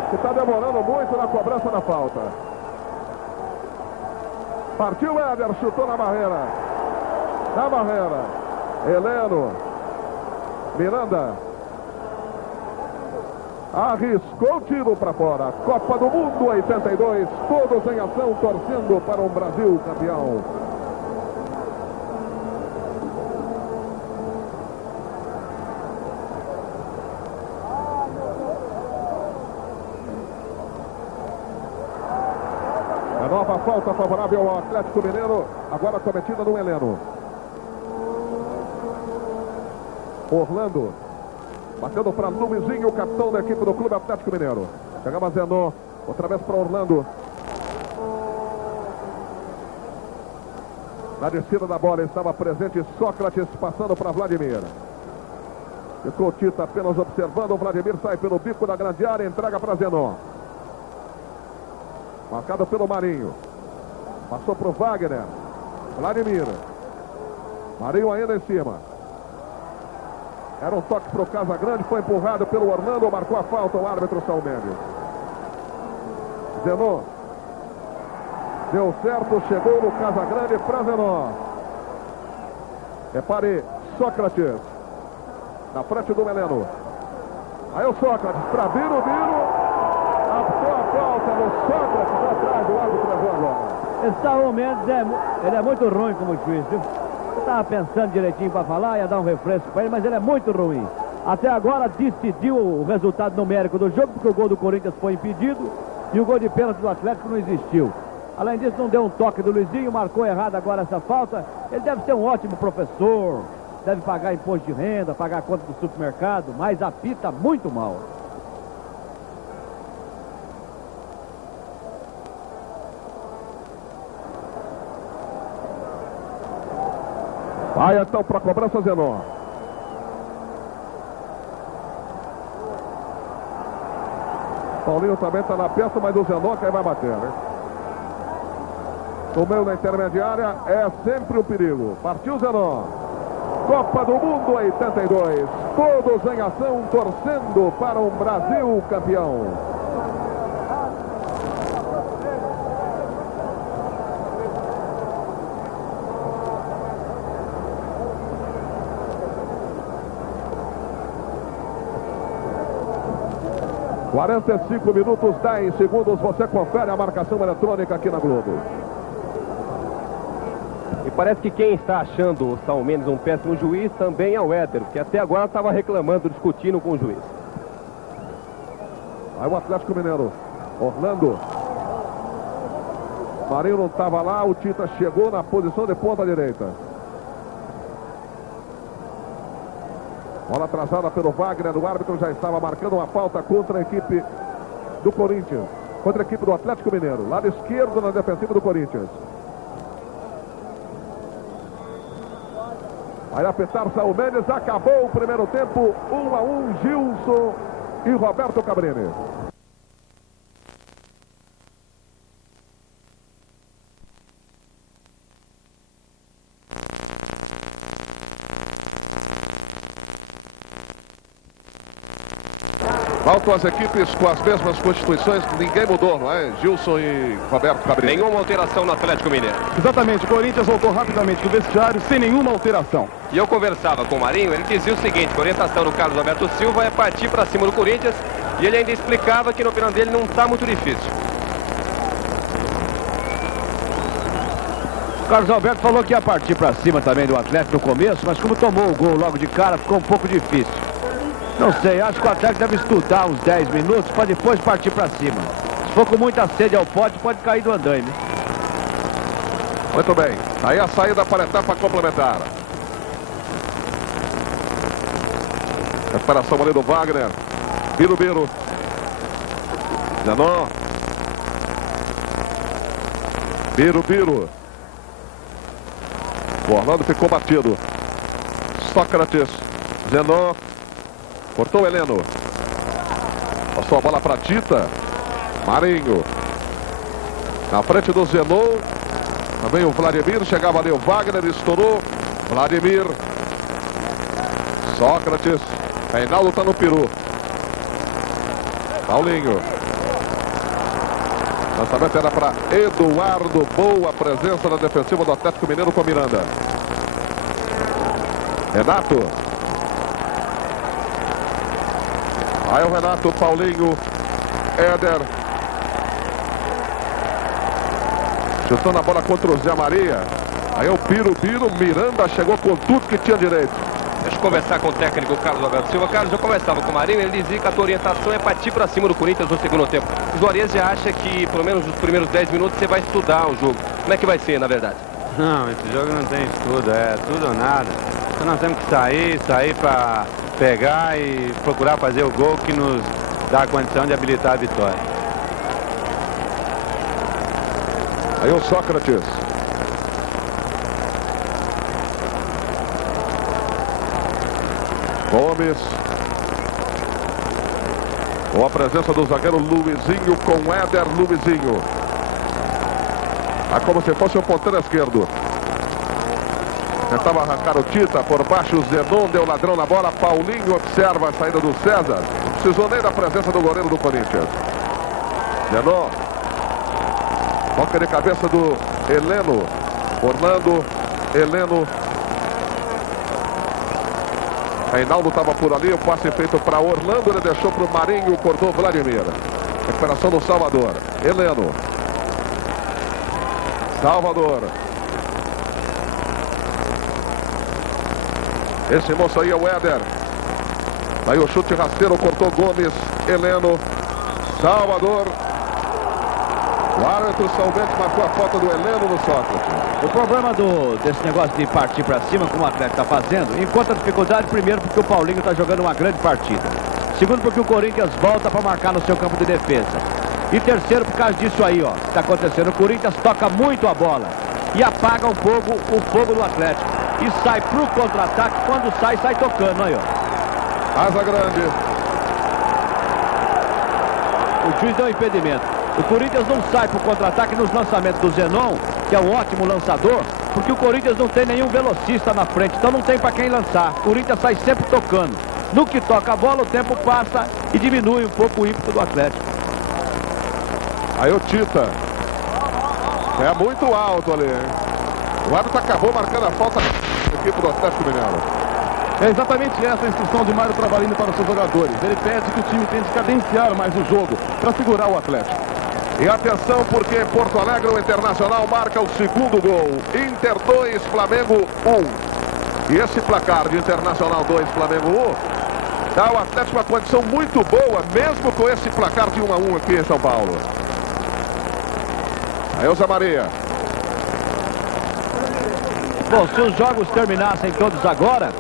Que está demorando muito na cobrança da falta. Partiu Éder, chutou na barreira. Na barreira. Heleno. Miranda. Arriscou o tiro para fora. Copa do Mundo 82. Todos em ação, torcendo para um Brasil campeão. A nova falta favorável ao Atlético Mineiro, agora cometida no Heleno. Orlando, batendo para Luizinho, o capitão da equipe do Clube Atlético Mineiro. Chegava Zenon, outra vez para Orlando. Na descida da bola estava presente Sócrates, passando para Vladimir. Ficou Tita apenas observando, o Vladimir sai pelo bico da grande área, entrega para Zenon. Marcado pelo Marinho. Passou para o Wagner. Vladimir. Marinho ainda em cima. Era um toque para o Casagrande. Foi empurrado pelo Orlando. Marcou a falta o árbitro Saúl Mendes. Zenon. Deu certo. Chegou no Casagrande para Zenon. Repare Sócrates. Na frente do Heleno. Aí o Sócrates para Biro. Aptou a falta no Sócrates atrás do árbitro agora. Esse Saúl Mendes ele é muito ruim como juiz, viu? Eu estava pensando direitinho para falar, ia dar um refresco para ele, mas ele é muito ruim. Até agora decidiu o resultado numérico do jogo, porque o gol do Corinthians foi impedido e o gol de pênalti do Atlético não existiu. Além disso, não deu um toque do Luizinho, marcou errado agora essa falta. Ele deve ser um ótimo professor, deve pagar imposto de renda, pagar a conta do supermercado, mas apita muito mal. Vai então para a cobrança, Zenon. Paulinho também está na peça, mas o Zenon que aí vai bater, né? No meio da intermediária é sempre um perigo. Partiu Zenon. Copa do Mundo 82. Todos em ação, torcendo para um Brasil campeão. – 45 minutos, 10 segundos. Você confere a marcação eletrônica aqui na Globo. E parece que quem está achando o Saul Mendes um péssimo juiz também é o Éder, que até agora estava reclamando, discutindo com o juiz. Aí o Atlético Mineiro. Orlando. Marinho não estava lá, o Tita chegou na posição de ponta direita. Bola atrasada pelo Wagner, o árbitro já estava marcando uma falta contra a equipe do Corinthians. Contra a equipe do Atlético Mineiro. Lado esquerdo na defensiva do Corinthians. Vai apertar Saul Mendes, acabou o primeiro tempo, 1-1, Gilson e Roberto Cabrini. Voltam as equipes com as mesmas constituições, ninguém mudou, não é? Gilson e Roberto Cabrini. Nenhuma alteração no Atlético Mineiro. Exatamente, o Corinthians voltou rapidamente do vestiário sem nenhuma alteração. E eu conversava com o Marinho, ele dizia o seguinte, que a orientação do Carlos Alberto Silva é partir para cima do Corinthians, e ele ainda explicava que no opinião dele não está muito difícil. O Carlos Alberto falou que ia partir para cima também do Atlético no começo, mas como tomou o gol logo de cara, ficou um pouco difícil. Não sei, acho que o Atlético deve estudar uns 10 minutos para depois partir para cima. Se for com muita sede ao pote, pode cair do andaime. Muito bem, aí a saída para a etapa complementar. Recuperação ali do Wagner. Birubiru. Zenon. Birubiru. O Orlando ficou batido. Sócrates. Zenon. Cortou o Heleno. Passou a bola para Tita. Marinho. Na frente do Zenon. Também o Vladimir. Chegava ali o Wagner. Estourou. Vladimir. Sócrates. Reinaldo está no peru. Paulinho. Lançamento era para Eduardo. Boa presença na defensiva do Atlético Mineiro com Miranda. Renato. Aí o Renato, Paulinho, Éder. Chutando a bola contra o Zé Maria. Aí o Birubiru, Miranda chegou com tudo que tinha direito. Deixa eu conversar com o técnico Carlos Alberto Silva. Carlos, eu conversava com o Marinho, ele dizia que a tua orientação é partir para cima do Corinthians no segundo tempo. O Juarez já acha que, pelo menos nos primeiros 10 minutos, você vai estudar o jogo. Como é que vai ser, na verdade? Não, esse jogo não tem estudo, é tudo ou nada. Então nós temos que sair para pegar e procurar fazer o gol que nos dá a condição de habilitar a vitória. Aí o Sócrates. Gomes. Com a presença do zagueiro Luizinho com Éder. Luizinho. É como se fosse o ponteiro esquerdo. Tentava arrancar o Tita por baixo. O Zenon deu ladrão na bola. Paulinho observa a saída do César. Não precisou nem da presença do goleiro do Corinthians. Zenon. Toca de cabeça do Heleno. Orlando. Heleno. Reinaldo estava por ali. O passe feito para Orlando. Ele deixou para o Marinho. Cortou Vladimir. Recuperação do Salvador. Heleno. Salvador. Esse moço aí é o Éder. Aí o chute rasteiro, cortou Gomes. Heleno. Salvador. O árbitro Saul Mendes marcou a falta do Heleno no Sócrates. O problema desse negócio de partir para cima, como o Atlético está fazendo, encontra dificuldade, primeiro porque o Paulinho está jogando uma grande partida. Segundo porque o Corinthians volta para marcar no seu campo de defesa. E terceiro por causa disso aí, ó, que está acontecendo. O Corinthians toca muito a bola e apaga um pouco o fogo do Atlético. e sai pro contra-ataque. Quando sai tocando, aí, ó. Asa grande. O juiz deu impedimento. O Corinthians não sai pro contra-ataque nos lançamentos do Zenon, que é um ótimo lançador, porque o Corinthians não tem nenhum velocista na frente, então não tem para quem lançar. O Corinthians sai sempre tocando. No que toca a bola, o tempo passa e diminui um pouco o ímpeto do Atlético. Aí o Tita. É muito alto ali, hein? O árbitro acabou marcando a falta da equipe do Atlético Mineiro. É exatamente essa a instrução de Mário Travalini para os seus jogadores. Ele pede que o time tente cadenciar mais o jogo para segurar o Atlético. E atenção, porque em Porto Alegre o Internacional marca o segundo gol. Inter 2, Flamengo 1. E esse placar de Internacional 2, Flamengo 1, dá ao Atlético uma condição muito boa, mesmo com esse placar de 1-1 aqui em São Paulo. Aí o Zé Maria. Bom, se os jogos terminassem todos agora,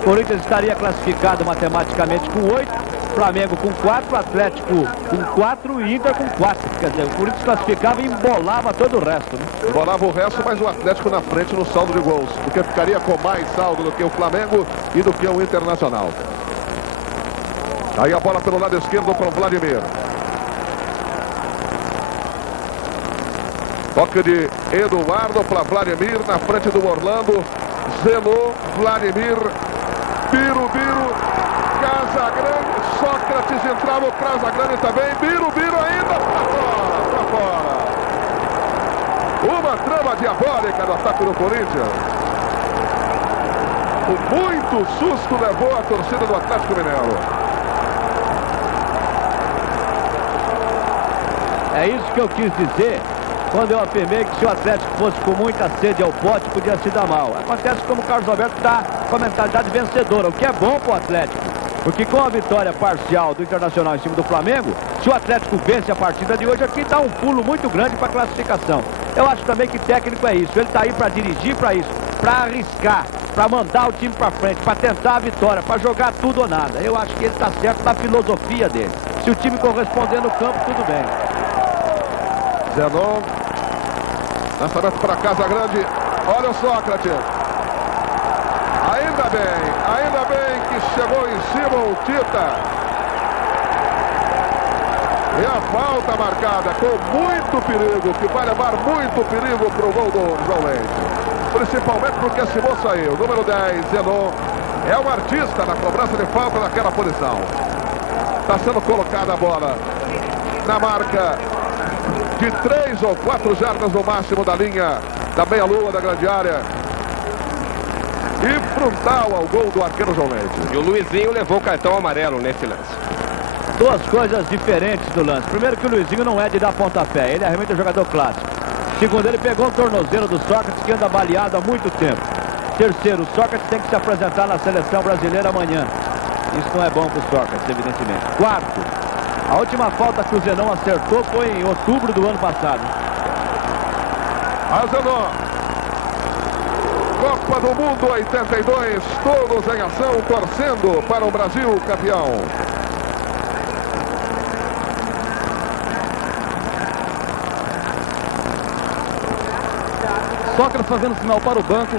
o Corinthians estaria classificado matematicamente com 8, Flamengo com 4, Atlético com 4 e Inter com 4. Quer dizer, o Corinthians classificava e embolava todo o resto, né? Embolava o resto, mas o Atlético na frente no saldo de gols, porque ficaria com mais saldo do que o Flamengo e do que o Internacional. Aí a bola pelo lado esquerdo para o Vladimir. Toque de Eduardo para Vladimir na frente do Orlando. Zenon, Vladimir, Biro, Casagrande, Sócrates entrava o Casagrande também. Biro ainda para fora. Uma trama diabólica do ataque do Corinthians. Muito susto levou a torcida do Atlético Mineiro. É isso que eu quis dizer quando eu afirmei que se o Atlético fosse com muita sede ao pote, podia se dar mal. Acontece como o Carlos Alberto está com a mentalidade vencedora, o que é bom para o Atlético. Porque com a vitória parcial do Internacional em cima do Flamengo, se o Atlético vence a partida de hoje aqui, dá um pulo muito grande para a classificação. Eu acho também que técnico é isso. Ele está aí para dirigir para isso, para arriscar, para mandar o time para frente, para tentar a vitória, para jogar tudo ou nada. Eu acho que ele está certo na filosofia dele. Se o time corresponder no campo, tudo bem. Zenon. Lançamento para Casagrande. Olha o Sócrates. Ainda bem que chegou em cima o Tita. E a falta marcada com muito perigo, que vai levar muito perigo para o gol do João Leite. Principalmente porque esse moço aí, o número 10, Zenon, é um artista na cobrança de falta naquela posição. Está sendo colocada a bola na marca de 3 ou 4 jardas no máximo da linha da meia-lua da grande área. E frontal ao gol do arqueiro João Leite. E o Luizinho levou o cartão amarelo nesse lance. Duas coisas diferentes do lance. Primeiro que o Luizinho não é de dar pontapé, ele é realmente um jogador clássico. Segundo, ele pegou o tornozelo do Sócrates, que anda baleado há muito tempo. Terceiro, o Sócrates tem que se apresentar na seleção brasileira amanhã. Isso não é bom para o Sócrates, evidentemente. Quarto, a última falta que o Zenon acertou foi em outubro do ano passado. A Zenon. Copa do Mundo 82, todos em ação, torcendo para o Brasil campeão. Sócrates fazendo sinal para o banco.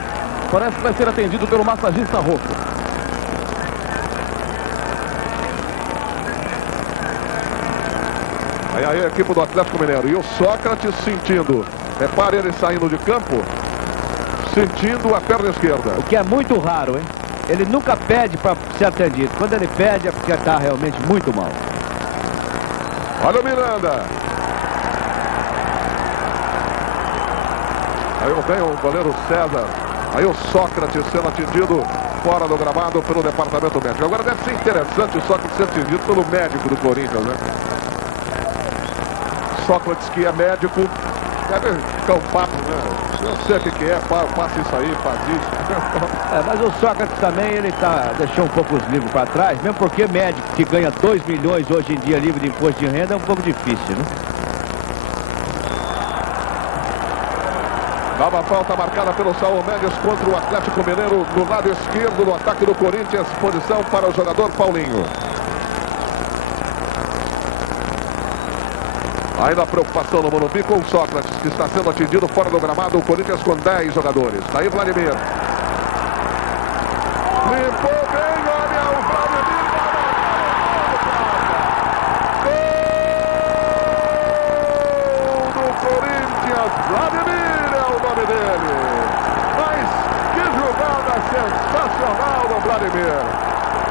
Parece que vai ser atendido pelo massagista roxo. Aí a equipe do Atlético Mineiro. E o Sócrates sentindo. Repare ele saindo de campo, sentindo a perna esquerda. O que é muito raro, hein? Ele nunca pede para ser atendido. Quando ele pede é porque está realmente muito mal. Olha o Miranda. Aí vem o goleiro César. Aí o Sócrates sendo atendido fora do gramado pelo departamento médico. Agora deve ser interessante o Sócrates ser atendido pelo médico do Corinthians, né? Sócrates, que é médico, deve ficar um papo, né? Eu sei o que é, passa isso aí, faz isso. Mas o Sócrates também, ele deixou um pouco os livros para trás, mesmo porque médico que ganha 2 milhões hoje em dia livre de imposto de renda é um pouco difícil, né? Nova falta marcada pelo Saúl Mendes contra o Atlético Mineiro no lado esquerdo do ataque do Corinthians. Posição para o jogador Paulinho. Ainda a preocupação no Morumbi com o Sócrates, que está sendo atendido fora do gramado. O Corinthians com 10 jogadores. Está aí Vladimir. Limpou bem, olha o Vladimir. Gol do Corinthians. Vladimir é o nome dele. Mas que jogada sensacional do Vladimir.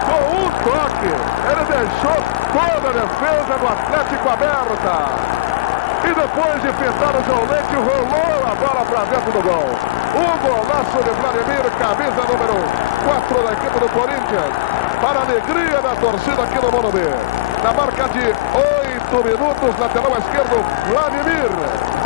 Com um toque, ele deixou toda a defesa do Atlético aberta. E depois de pintar o João Leite, rolou a bola para dentro do gol. O golaço de Vladimir, camisa número 4 da equipe do Corinthians. Para a alegria da torcida aqui no Morumbi. Na marca de 8 minutos, lateral esquerdo, Vladimir.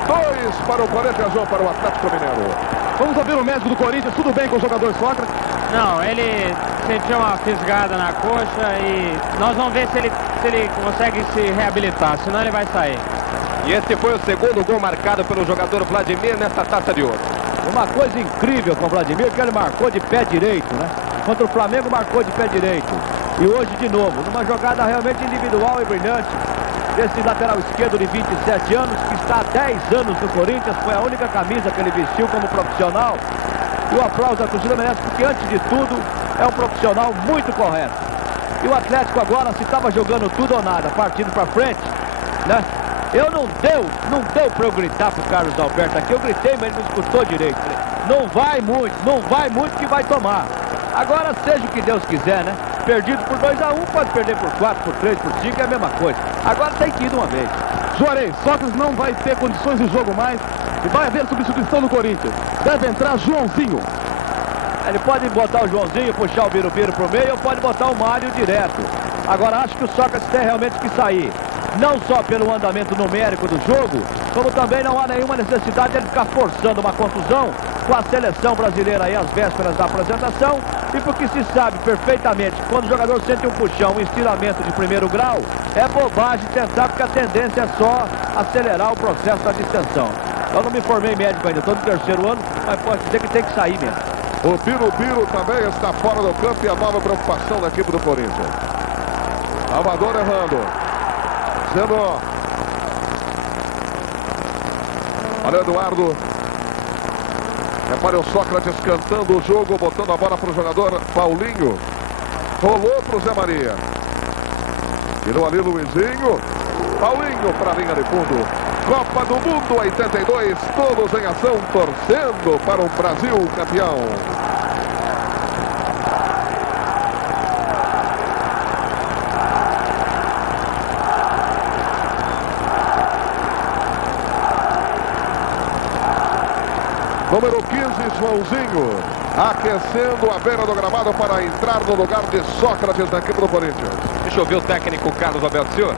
2 para o Corinthians, 1 para o Atlético Mineiro. Vamos ouvir o médico do Corinthians. Tudo bem com o jogador Sócrates? Não, ele sentiu uma fisgada na coxa e nós vamos ver se ele consegue se reabilitar, senão ele vai sair. E esse foi o segundo gol marcado pelo jogador Vladimir nessa Taça de Ouro. Uma coisa incrível com o Vladimir, que ele marcou de pé direito, né? Contra o Flamengo marcou de pé direito. E hoje de novo, numa jogada realmente individual e brilhante, desse lateral esquerdo de 27 anos, que está há 10 anos no Corinthians, foi a única camisa que ele vestiu como profissional. E o aplauso da torcida merece, porque antes de tudo, é um profissional muito correto. E o Atlético agora, se estava jogando tudo ou nada, partindo para frente, né? Não deu para eu gritar pro Carlos Alberto aqui, eu gritei, mas ele não escutou direito. Não vai muito que vai tomar. Agora seja o que Deus quiser, né? Perdido por 2-1, pode perder por 4, por 3, por 5, é a mesma coisa. Agora tem que ir de uma vez. Juarez, Sócrates não vai ter condições de jogo mais e vai haver substituição no Corinthians. Deve entrar Joãozinho. Ele pode botar o Joãozinho, puxar o Birubiru pro meio, ou pode botar o Mário direto. Agora acho que o Sócrates tem realmente que sair. Não só pelo andamento numérico do jogo, como também não há nenhuma necessidade de ele ficar forçando uma contusão com a seleção brasileira aí às vésperas da apresentação, e porque se sabe perfeitamente que quando o jogador sente um puxão, um estiramento de primeiro grau, é bobagem tentar, porque a tendência é só acelerar o processo da distensão. Eu não me formei médico ainda, estou no 3º ano, mas posso dizer que tem que sair mesmo. O Birubiru também está fora do campo e a nova preocupação da equipe do Corinthians. Salvador errando. Zenon. Olha o Eduardo. Repare o Sócrates cantando o jogo, botando a bola para o jogador Paulinho. Rolou para o Zé Maria. Tirou ali Luizinho. Paulinho para a linha de fundo. Copa do Mundo 82, todos em ação, torcendo para o Brasil campeão. Número 15, Joãozinho, aquecendo a beira do gramado para entrar no lugar de Sócrates da equipe do Corinthians. Deixa eu ver o técnico Carlos Alberto Silva.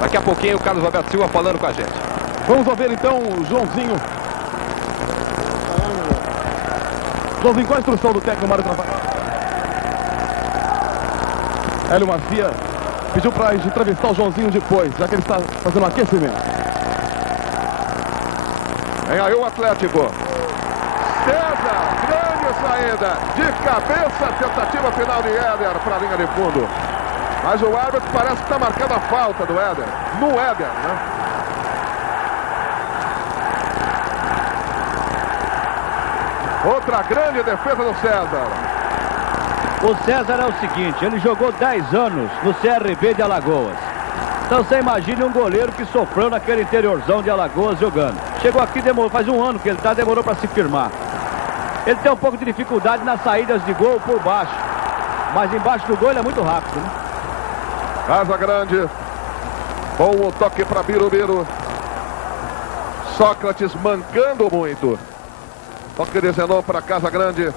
Daqui a pouquinho o Carlos Alberto Silva falando com a gente. Vamos ouvir então o Joãozinho. Joãozinho, qual a instrução do técnico Mário Travassos? Hélio Marcia pediu para a gente entrevistar o Joãozinho depois, já que ele está fazendo um aquecimento. Vem aí o Atlético. César, grande saída. De cabeça, tentativa final de Éder para a linha de fundo. Mas o árbitro parece que está marcando a falta do Éder. No Éder, né? Outra grande defesa do César. O César é o seguinte, ele jogou 10 anos no CRB de Alagoas. Então você imagine um goleiro que sofreu naquele interiorzão de Alagoas jogando. Chegou aqui, demorou, faz um ano que ele está, demorou para se firmar. Ele tem um pouco de dificuldade nas saídas de gol por baixo. Mas embaixo do gol ele é muito rápido, né? Casa Grande. Bom o toque para Birubiru. Sócrates mancando muito. Toque de Zenon para Casa Grande.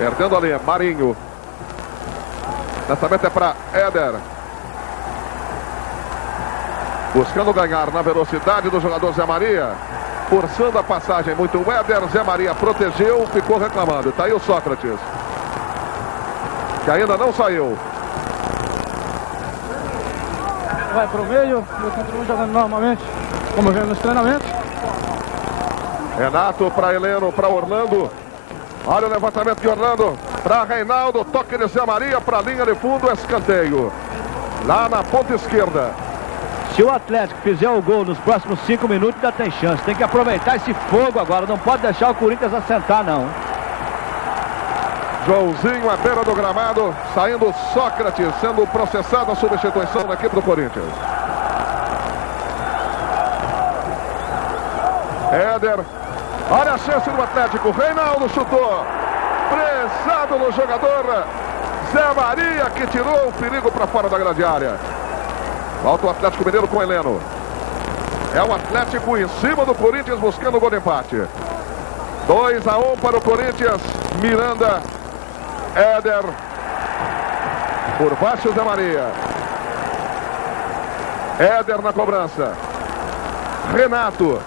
Perdendo ali, Marinho. Lançamento é para Éder. Buscando ganhar na velocidade do jogador Zé Maria. Forçando a passagem muito. O Éder, Zé Maria protegeu, ficou reclamando. Está aí o Sócrates, que ainda não saiu. Vai para o meio, eu continuo jogando normalmente, como eu venho nos treinamentos. Renato para Heleno, para Orlando. Olha o levantamento de Orlando. Para Reinaldo, toque de Zé Maria para a linha de fundo, escanteio. Lá na ponta esquerda. Se o Atlético fizer o gol nos próximos 5 minutos, ainda tem chance. Tem que aproveitar esse fogo agora. Não pode deixar o Corinthians assentar, não. Joãozinho à beira do gramado, saindo Sócrates, sendo processado a substituição na equipe do Corinthians. Éder, olha a chance do Atlético, Reinaldo chutou, prensado no jogador Zé Maria, que tirou o perigo para fora da grande área. Volta o Atlético Mineiro com Heleno. É o Atlético em cima do Corinthians buscando o gol de empate. 2-1 para o Corinthians. Miranda, Éder, por baixo Zé Maria. Éder na cobrança. Renato.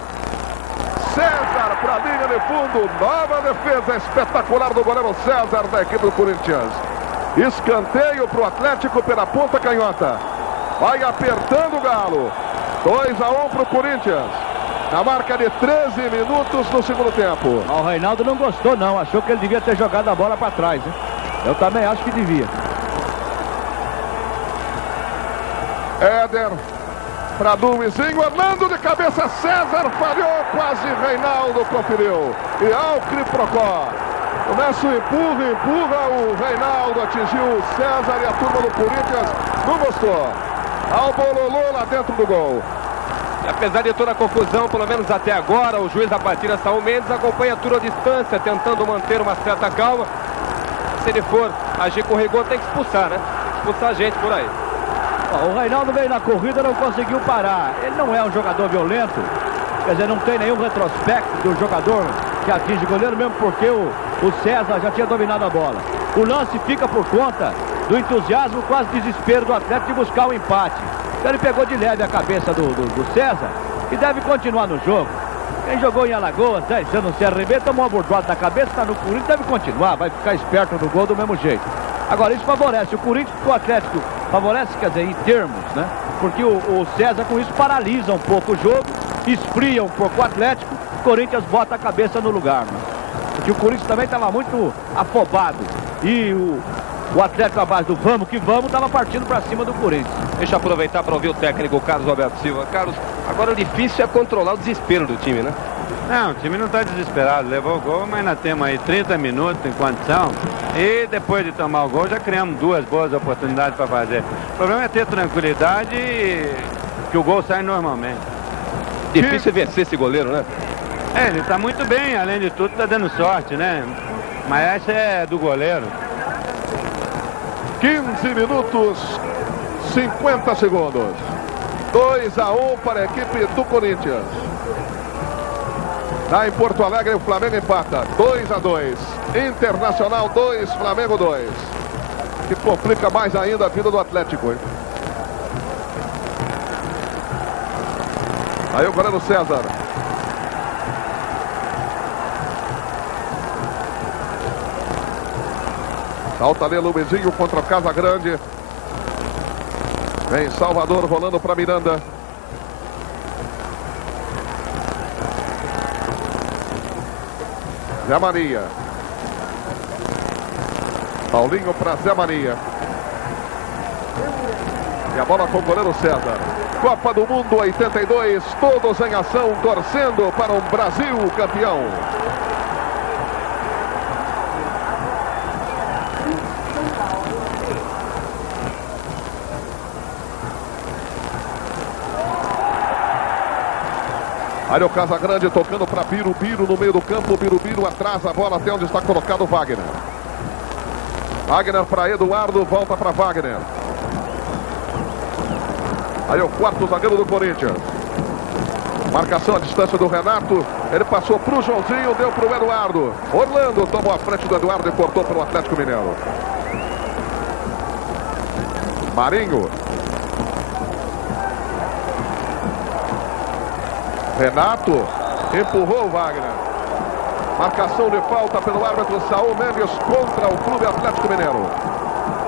César para a linha de fundo. Nova defesa espetacular do goleiro César da equipe do Corinthians. Escanteio para o Atlético pela ponta canhota. Vai apertando o Galo. 2-1 para o Corinthians. Na marca de 13 minutos no segundo tempo. O Reinaldo não gostou, não. Achou que ele devia ter jogado a bola para trás, hein? Eu também acho que devia. Éder para Luizinho. Orlando de cabeça. César falhou. Quase Reinaldo conferiu. E Alcre Procó. Começa o empurra. O Reinaldo atingiu o César e a turma do Corinthians não gostou. Ao bololô lá dentro do gol. E apesar de toda a confusão, pelo menos até agora, o juiz da partida, Saul Mendes, acompanha tudo à distância, tentando manter uma certa calma. Se ele for agir com rigor, tem que expulsar, né? Expulsar a gente por aí. O Reinaldo veio na corrida, não conseguiu parar. Ele não é um jogador violento. Quer dizer, não tem nenhum retrospecto do jogador que atinge o goleiro, mesmo porque o César já tinha dominado a bola. O lance fica por conta do entusiasmo, quase desespero do Atlético de buscar o empate. Então ele pegou de leve a cabeça do César e deve continuar no jogo. Quem jogou em Alagoas, 10 anos no CRB, tomou uma bordoada na cabeça, está no Corinthians, deve continuar, vai ficar esperto no gol do mesmo jeito. Agora, isso favorece o Corinthians, porque o Atlético favorece, quer dizer, em termos, né? Porque o César, com isso, paralisa um pouco o jogo, esfria um pouco o Atlético, o Corinthians bota a cabeça no lugar, né? Porque o Corinthians também estava muito afobado. E o Atlético, à base do vamos que vamos, estava partindo para cima do Corinthians. Deixa eu aproveitar para ouvir o técnico Carlos Alberto Silva. Carlos, agora o difícil é controlar o desespero do time, né? Não, o time não está desesperado. Levou o gol, mas nós temos aí 30 minutos em condição. E depois de tomar o gol, já criamos 2 boas oportunidades para fazer. O problema é ter tranquilidade e que o gol sai normalmente. Difícil é vencer esse goleiro, né? Ele está muito bem, além de tudo, está dando sorte, né? Mas essa é do goleiro. 15 minutos, 50 segundos. 2-1 para a equipe do Corinthians. Lá em Porto Alegre, o Flamengo empata. 2-2. Internacional 2, Flamengo 2. Que complica mais ainda a vida do Atlético, hein? Aí o goleiro César. Salta ali Luizinho contra o Casa Grande. Vem Salvador rolando para Miranda. Zé Maria. Paulinho para Zé Maria. E a bola com o goleiro César. Copa do Mundo 82, todos em ação, torcendo para um Brasil campeão. Olha o Casagrande tocando para Birubiru no meio do campo. Birubiru atrasa a bola até onde está colocado o Wagner. Wagner para Eduardo, volta para Wagner. Aí o quarto zagueiro do Corinthians. Marcação à distância do Renato. Ele passou para o Joãozinho, deu para o Eduardo. Orlando tomou a frente do Eduardo e cortou para o Atlético Mineiro. Marinho. Renato empurrou o Wagner. Marcação de falta pelo árbitro Saul Mendes contra o Clube Atlético Mineiro.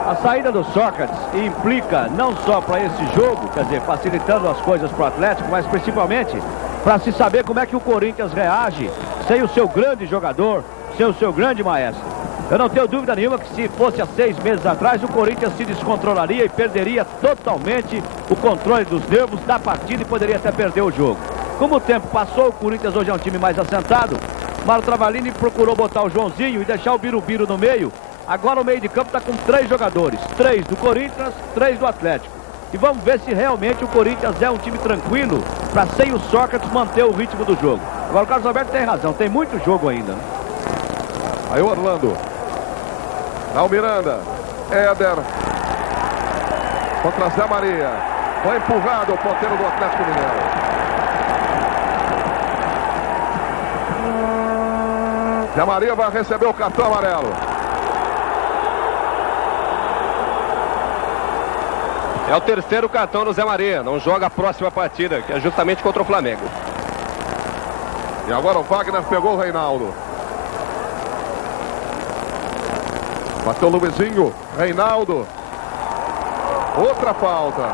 A saída do Sócrates implica não só para esse jogo, quer dizer, facilitando as coisas para o Atlético, mas principalmente para se saber como é que o Corinthians reage sem o seu grande jogador, sem o seu grande maestro. Eu não tenho dúvida nenhuma que se fosse há 6 meses atrás, o Corinthians se descontrolaria e perderia totalmente o controle dos nervos da partida e poderia até perder o jogo. Como o tempo passou, o Corinthians hoje é um time mais assentado. Mário Travalini procurou botar o Joãozinho e deixar o Birubiru no meio. Agora o meio de campo está com 3 jogadores. 3 do Corinthians, 3 do Atlético. E vamos ver se realmente o Corinthians é um time tranquilo para, sem o Sócrates, manter o ritmo do jogo. Agora o Carlos Alberto tem razão, tem muito jogo ainda, né? Aí o Orlando. Dá o Miranda. Éder. Contra Zé Maria. Foi empurrado o ponteiro do Atlético Mineiro. Zé Maria vai receber o cartão amarelo. É o terceiro cartão do Zé Maria. Não joga a próxima partida, que é justamente contra o Flamengo. E agora o Wagner pegou o Reinaldo. Bateu o Luizinho. Reinaldo. Outra falta.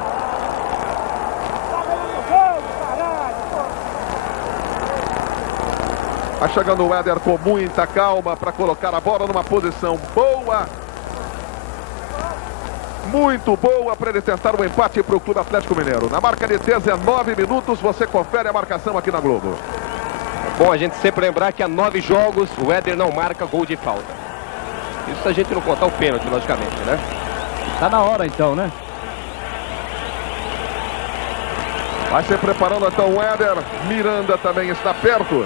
Vai chegando o Éder com muita calma para colocar a bola numa posição boa. Muito boa para ele tentar um empate para o Clube Atlético Mineiro. Na marca de 19 minutos, você confere a marcação aqui na Globo. Bom, a gente sempre lembrar que há 9 jogos o Éder não marca gol de falta. Isso se a gente não contar o pênalti, logicamente, né? Tá na hora então, né? Vai se preparando então o Éder. Miranda também está perto.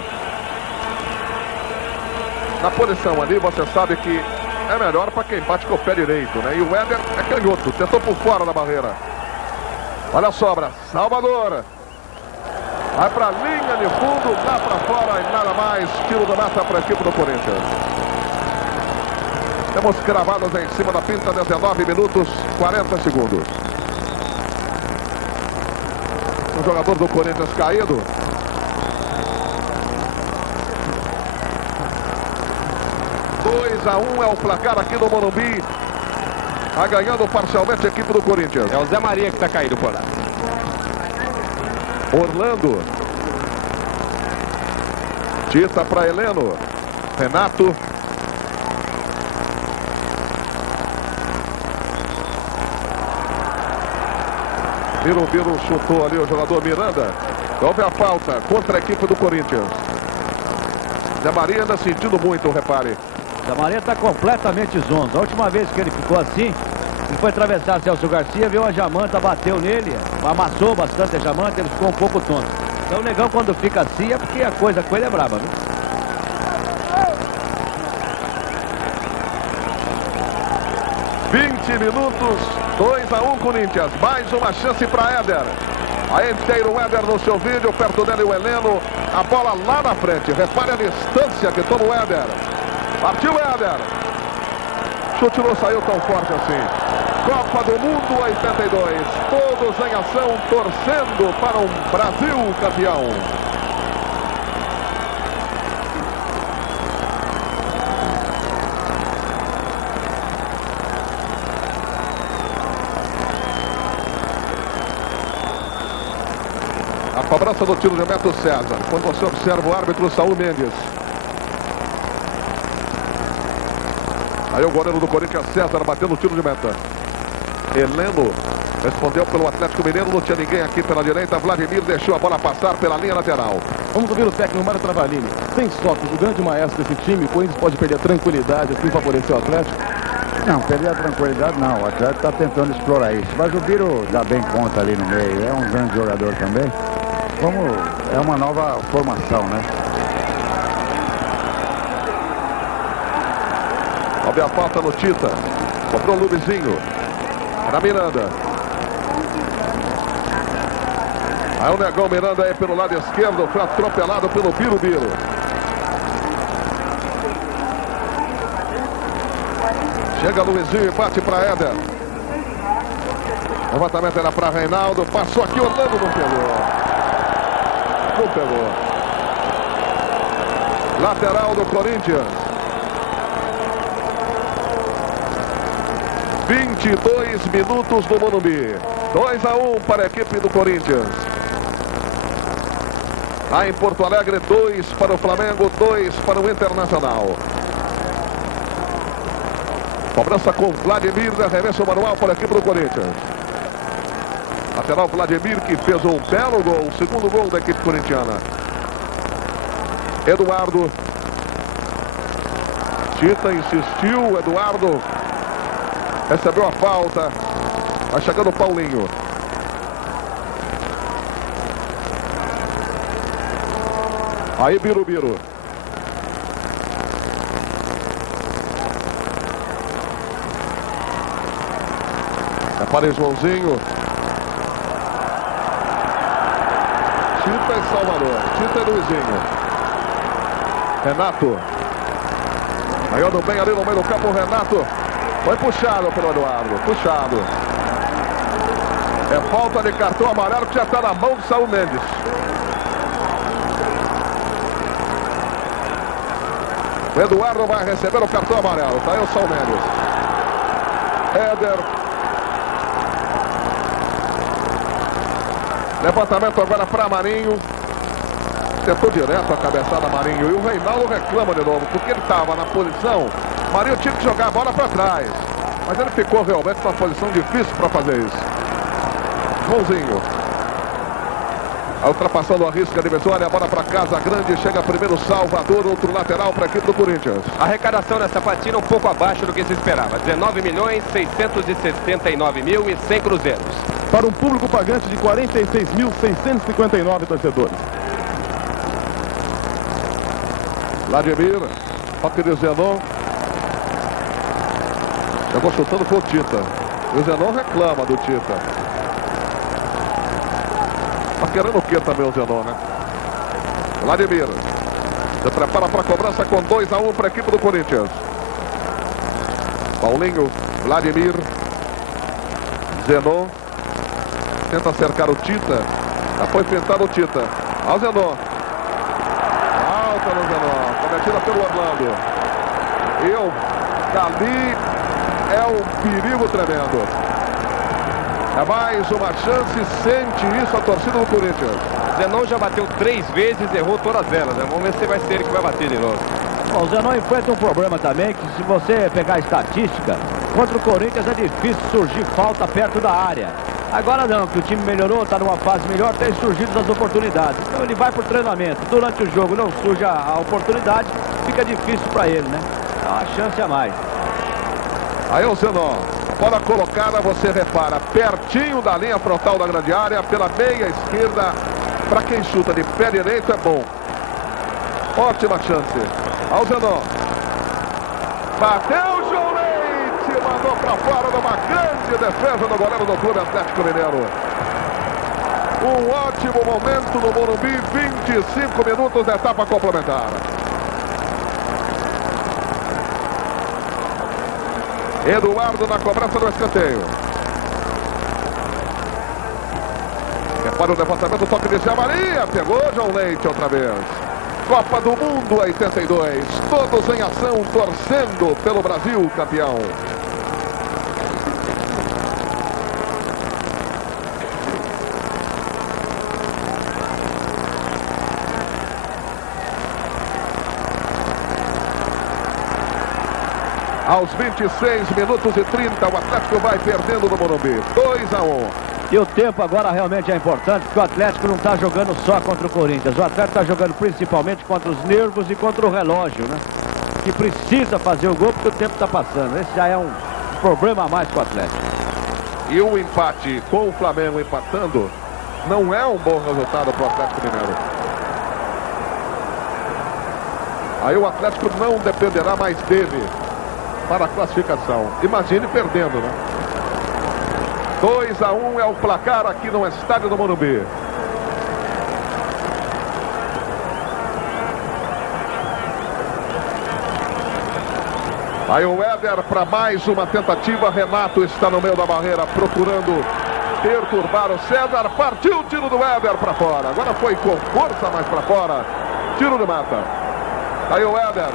Na posição ali, você sabe que é melhor para quem bate com o pé direito, né? E o Éder é canhoto, tentou por fora da barreira. Olha a sobra, Salvador. Vai para a linha de fundo, dá para fora e nada mais. Tiro da mata para a equipe do Corinthians. Temos cravadas em cima da pinta, 19 minutos, 40 segundos. O jogador do Corinthians caído. A 1 é o placar aqui no Morumbi. Está ganhando parcialmente a equipe do Corinthians. É o Zé Maria que está caído por lá. Orlando. Tita para Heleno. Renato. Birubiru chutou ali o jogador Miranda. Houve a falta contra a equipe do Corinthians. Zé Maria ainda sentindo muito, repare. Zé Maria está completamente zonzo. A última vez que ele ficou assim, ele foi atravessar Celso Garcia, viu a Jamanta, bateu nele, amassou bastante a Jamanta, ele ficou um pouco tonto. Então o negão quando fica assim é porque a coisa com ele é braba, viu? Minutos, 2-1 Corinthians. Mais uma chance para Éder. Aí inteiro o Éder no seu vídeo, perto dele o Heleno. A bola lá na frente. Repare a distância que toma o Éder. Partiu Éder. Chute não saiu tão forte assim. Copa do Mundo 82. Todos em ação, torcendo para um Brasil campeão. A cobrança do tiro de Beto César. Quando você observa o árbitro Saúl Mendes. Aí o goleiro do Corinthians, César, batendo o tiro de meta. Heleno respondeu pelo Atlético Mineiro. Não tinha ninguém aqui pela direita. Vladimir deixou a bola passar pela linha lateral. Vamos ouvir o técnico Mário Travalini. Sem Sócrates, o grande maestro desse time, o Corinthians pode perder a tranquilidade, assim favorecer o Atlético? Não, perder a tranquilidade não. O Atlético está tentando explorar isso. Mas o Biro dá bem conta ali no meio. É um grande jogador também. É uma nova formação, né? Houve a falta no Tita. Cobrou o Luizinho. Era Miranda. Aí o negão Miranda aí pelo lado esquerdo. Foi atropelado pelo Birubiru. Chega Luizinho e bate para Éder. O levantamento era para Reinaldo. Passou aqui, Orlando não pegou. Não pegou. Lateral do Corinthians. 22 minutos no Morumbi. 2-1 para a equipe do Corinthians. Lá em Porto Alegre, 2 para o Flamengo, 2 para o Internacional. Cobrança com Vladimir, arremesso manual para a equipe do Corinthians. Lateral Vladimir, que fez um belo gol, o segundo gol da equipe corintiana. Eduardo. Tita insistiu, Eduardo recebeu a falta. Vai chegando o Paulinho. Aí Birubiru. É para Joãozinho. Tita e Salvador. Tita e Luizinho. Renato. Ganhando bem ali no meio do campo, Renato. Foi puxado pelo Eduardo. Puxado. É falta de cartão amarelo que já está na mão do Saul Mendes. O Eduardo vai receber o cartão amarelo. Tá aí o Saul Mendes. Éder. Levantamento agora para Marinho. Tentou direto a cabeçada Marinho. E o Reinaldo reclama de novo, porque ele estava na posição. Marinho tinha que jogar a bola para trás. Mas ele ficou realmente numa posição difícil para fazer isso. Joãozinho. A ultrapassão do Arrisca divisória, a bola para Casa Grande. Chega primeiro Salvador, outro lateral para a equipe do Corinthians. A arrecadação nessa partida um pouco abaixo do que se esperava. 19.669.100 cruzeiros. Para um público pagante de 46.659 torcedores. Vladimir, toque de Zenon. Chegou chutando com o Tita. O Zenon reclama do Tita. Tá querendo o que também o Zenon, né? Vladimir. Se prepara para a cobrança com 2-1 para a equipe do Corinthians. Paulinho, Vladimir. Zenon. Tenta cercar o Tita. Já foi pintado o Tita. Ao Zenon. Alta no Zenon. Cometida pelo Orlando. Dali é um perigo tremendo. É mais uma chance. Sente isso a torcida do Corinthians. Zenon já bateu 3 vezes, errou todas elas, né? Vamos ver se vai ser ele que vai bater de novo. Bom, o Zenon enfrenta um problema também, que se você pegar a estatística, contra o Corinthians é difícil surgir falta perto da área. Agora não, que o time melhorou, está numa fase melhor, tem surgido as oportunidades. Então ele vai para o treinamento. Durante o jogo não surge a oportunidade, fica difícil para ele, né? É uma chance a mais. Aí o Zenon. Bola colocada, você repara, pertinho da linha frontal da grande área, pela meia esquerda. Para quem chuta de pé direito é bom. Ótima chance. Ao Zenon. Bateu o João Leite. Mandou para fora numa grande defesa do goleiro do Clube Atlético Mineiro. Um ótimo momento no Morumbi. 25 minutos da etapa complementar. Eduardo na cobrança do escanteio. Repara o levantamento, toque de Maria. Pegou João Leite outra vez. Copa do Mundo 82. Todos em ação, torcendo pelo Brasil campeão. Aos 26 minutos e 30, o Atlético vai perdendo no Morumbi. 2-1. E o tempo agora realmente é importante, porque o Atlético não está jogando só contra o Corinthians. O Atlético está jogando principalmente contra os nervos e contra o relógio, né? Que precisa fazer o gol porque o tempo está passando. Esse já é um problema a mais para o Atlético. E o empate com o Flamengo empatando não é um bom resultado para o Atlético Mineiro. Aí o Atlético não dependerá mais dele para a classificação. Imagine perdendo, né? 2-1 é o placar aqui no estádio do Morumbi. Aí o Éder para mais uma tentativa. Renato está no meio da barreira procurando perturbar o César. Partiu o tiro do Éder para fora. Agora foi com força mais para fora. Tiro de mata. Aí o Éder.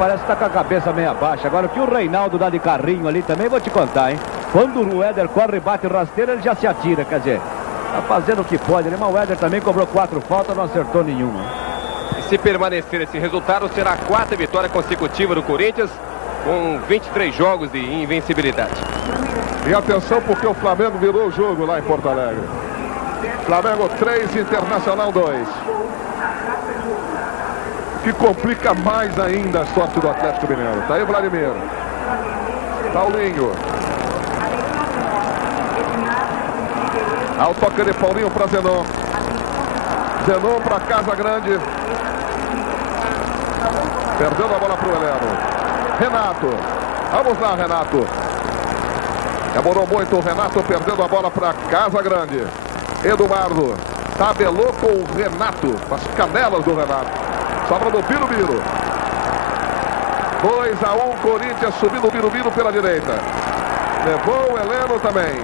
Parece que está com a cabeça meio baixa. Agora o que o Reinaldo dá de carrinho ali também vou te contar, hein? Quando o Éder corre e bate rasteiro, ele já se atira. Quer dizer, tá fazendo o que pode. Mas o Éder também cobrou 4 faltas, não acertou nenhuma. E se permanecer esse resultado, será a 4ª vitória consecutiva do Corinthians. com 23 jogos de invencibilidade. E atenção porque o Flamengo virou o jogo lá em Porto Alegre. Flamengo 3, Internacional 2. Que complica mais ainda a sorte do Atlético Mineiro. Tá aí o Vladimir. Paulinho. Ao toque de Paulinho para Zenon. Zenon para Casa Grande. Perdendo a bola para o Heleno. Renato. Vamos lá, Renato. Demorou muito o Renato, perdendo a bola para Casa Grande. Eduardo. Tabelou com o Renato. As canelas do Renato. Sobra do Birubiru. 2-1, Corinthians subindo o Birubiru pela direita. Levou o Heleno também.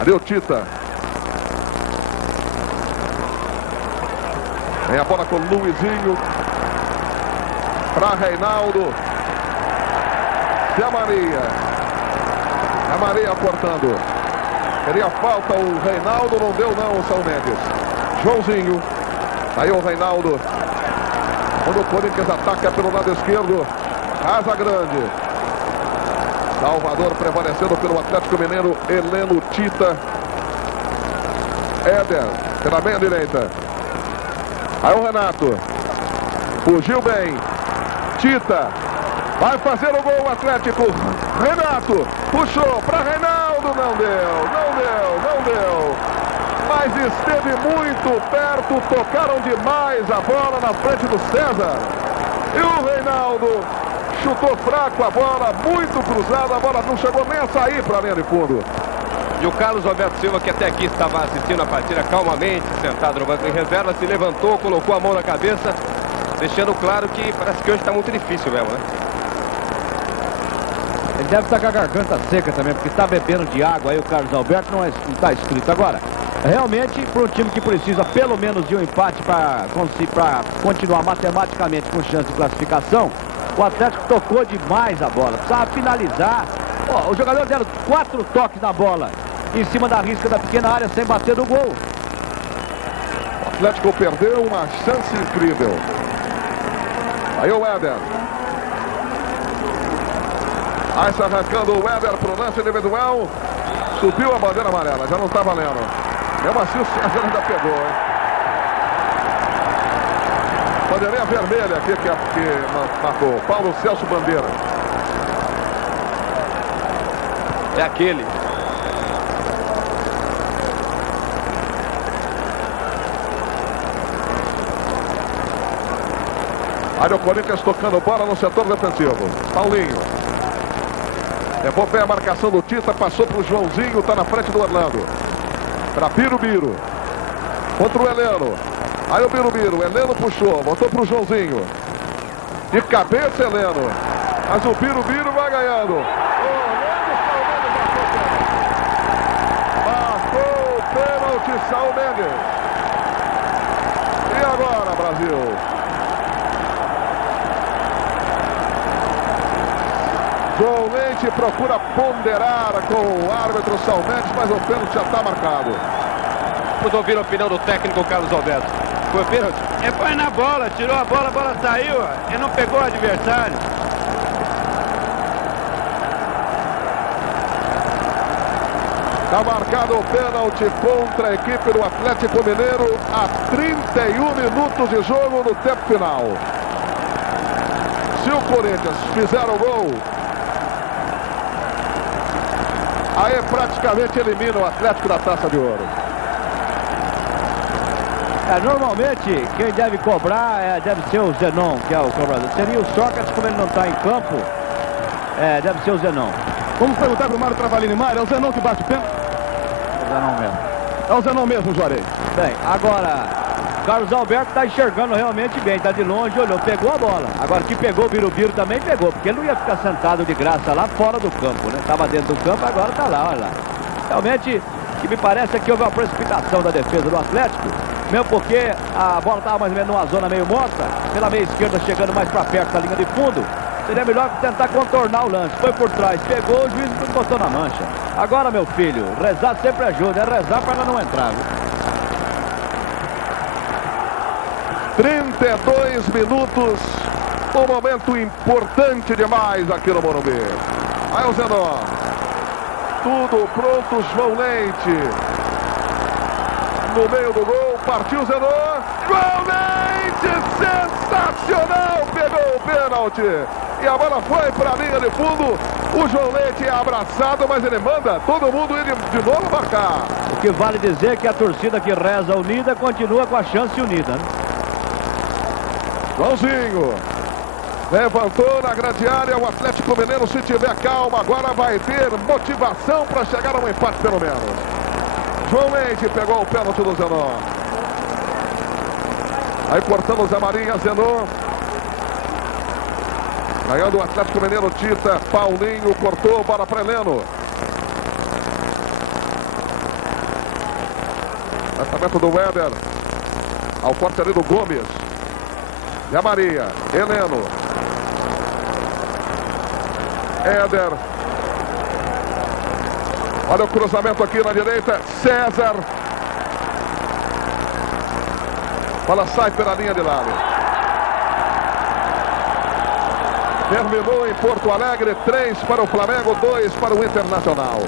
Ali o Tita. Vem a bola com o Luizinho. Para Reinaldo. Zé Maria. A Maria cortando. Queria falta o Reinaldo, não deu não o São Mendes. Joãozinho. Aí o Reinaldo. Quando o Corinthians ataca pelo lado esquerdo. Casa Grande. Salvador prevalecendo pelo Atlético Mineiro. Heleno, Tita. Éder. Pela meia direita. Aí o Renato. Fugiu bem. Tita. Vai fazer o gol o Atlético. Renato. Puxou para Reinaldo. Não deu. Mas esteve muito perto. Tocaram demais a bola na frente do César. E o Reinaldo chutou fraco a bola. Muito cruzada. A bola não chegou nem a sair para a linha de fundo. E o Carlos Alberto Silva, que até aqui estava assistindo a partida calmamente, sentado no banco de reserva, se levantou, colocou a mão na cabeça, deixando claro que parece que hoje está muito difícil mesmo, né? Ele deve estar com a garganta seca também, porque está bebendo de água aí o Carlos Alberto, não está escrito agora. Realmente, para um time que precisa pelo menos de um empate para continuar matematicamente com chance de classificação, o Atlético tocou demais a bola, precisava finalizar. Os jogadores deram 4 toques na bola, em cima da risca da pequena área, sem bater no gol. O Atlético perdeu uma chance incrível. Aí o Éder. Aí se arrancando o Éder para o lance individual. Subiu a bandeira amarela, já não está valendo. Mesmo assim o César ainda pegou, hein? Bandeirinha vermelha aqui que marcou. Paulo Celso Bandeira. É aquele. Olha o Corinthians tocando bola no setor defensivo. Paulinho. Levou bem a marcação do Tita, passou para o Joãozinho, está na frente do Orlando. Para Birubiru. Contra o Heleno. Aí o Birubiru, Heleno puxou, voltou para o Joãozinho. De cabeça, Heleno. Mas o Birubiru vai ganhando. Marcou o pênalti, Saul Mendes. E agora, Brasil? João Leite procura ponderar com o árbitro Saul Mendes, mas o pênalti já está marcado. Vamos ouvir a opinião do técnico Carlos Alberto. Foi pênalti? Foi na bola, tirou a bola saiu, ele não pegou o adversário. Está marcado o pênalti contra a equipe do Atlético Mineiro a 31 minutos de jogo no tempo final. Se o Corinthians fizer o gol, aí praticamente elimina o Atlético da Taça de Ouro. Normalmente, quem deve cobrar deve ser o Zenon, que é o cobrador. Seria o Sócrates, como ele não está em campo, deve ser o Zenon. Vamos perguntar para o Mário Travalini. Mário, é o Zenon que bate o pênalti? É o Zenon mesmo. É o Zenon mesmo, Juarez. Bem, agora, Carlos Alberto está enxergando realmente bem, está de longe, olhou, pegou a bola. Agora, que pegou o Birubiru também pegou, porque ele não ia ficar sentado de graça lá fora do campo, né? Estava dentro do campo, agora está lá, olha lá. Realmente, o que me parece é que houve uma precipitação da defesa do Atlético, mesmo porque a bola estava mais ou menos numa zona meio morta, pela meia esquerda chegando mais para perto da linha de fundo. Seria melhor tentar contornar o lance. Foi por trás, pegou, o juiz botou na mancha. Agora, meu filho, rezar sempre ajuda, é rezar para ela não entrar, viu? 32 minutos Um momento importante demais aqui no Morumbi. Aí o Zenon. Tudo pronto, João Leite. No meio do gol, partiu o Zenon. João Leite, sensacional, pegou o pênalti. E a bola foi para a linha de fundo. O João Leite é abraçado, mas ele manda todo mundo ir de novo marcar. O que vale dizer que a torcida que reza unida continua com a chance unida, né? Joãozinho levantou na grande área. O Atlético Mineiro, se tiver calma, agora vai ter motivação para chegar a um empate pelo menos. João Leite pegou o pênalti do Zenon. Aí cortando o Zé Marinha, Zenon. Ganhando o Atlético Mineiro, Tita, Paulinho, cortou, bola para Heleno. Lançamento do Weber. Ao corte ali do Gomes. Zé Maria, Heleno. Éder. Olha o cruzamento aqui na direita. César. Bola sai pela linha de lado. Terminou em Porto Alegre, 3 para o Flamengo, 2 para o Internacional.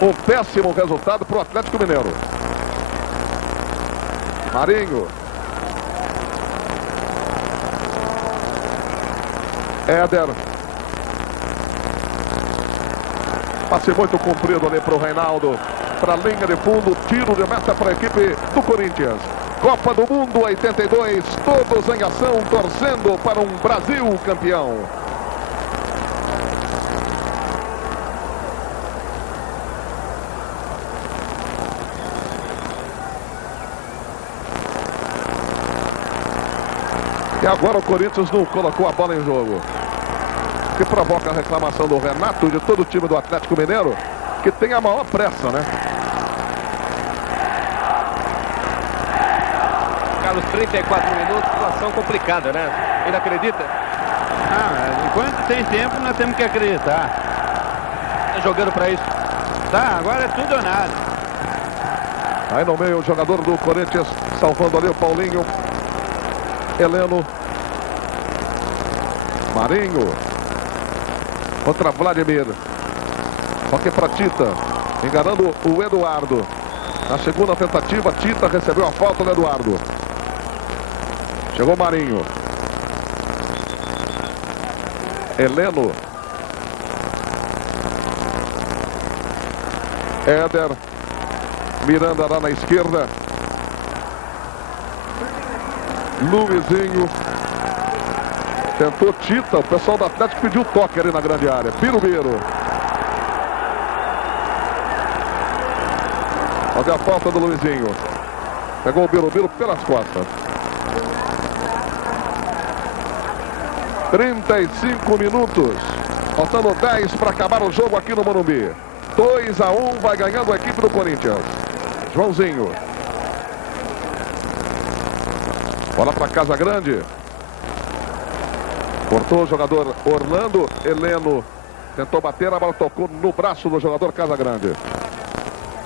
Um péssimo resultado para o Atlético Mineiro. Marinho. Éder. Passe muito comprido ali para o Reinaldo. Para a linha de fundo, tiro de meta para a equipe do Corinthians. Copa do Mundo 82, todos em ação, torcendo para um Brasil campeão. E agora o Corinthians não colocou a bola em jogo. O que provoca a reclamação do Renato e de todo o time do Atlético Mineiro, que tem a maior pressa, né? Carlos, 34 minutos, situação complicada, né? Ainda acredita? Enquanto tem tempo, nós temos que acreditar. Tá jogando pra isso? Tá, agora é tudo ou nada. Aí no meio o jogador do Corinthians, salvando ali o Paulinho. Heleno. Marinho. Contra Vladimir. Toque para Tita. Enganando o Eduardo. Na segunda tentativa, Tita recebeu a falta do Eduardo. Chegou Marinho. Heleno. Éder. Miranda lá na esquerda. Luizinho. Tentou Tita. O pessoal do Atlético pediu toque ali na grande área. Birubiru. Olha a falta do Luizinho. Pegou o Birubiru pelas costas. 35 minutos. Faltando 10 para acabar o jogo aqui no Morumbi. 2-1, vai ganhando a equipe do Corinthians. Joãozinho. Bola para Casa Grande. Cortou o jogador Orlando. Heleno tentou bater, a bola tocou no braço do jogador Casa Grande.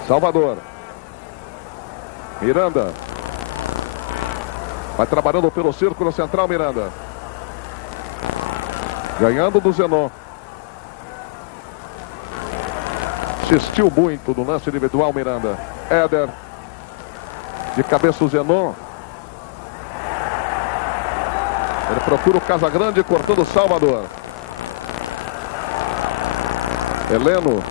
Salvador. Miranda. Vai trabalhando pelo círculo central, Miranda. Ganhando do Zenon. Assistiu muito no lance individual, Miranda. Éder. De cabeça o Zenon. Ele procura o Casagrande, cortando o Salvador. Heleno.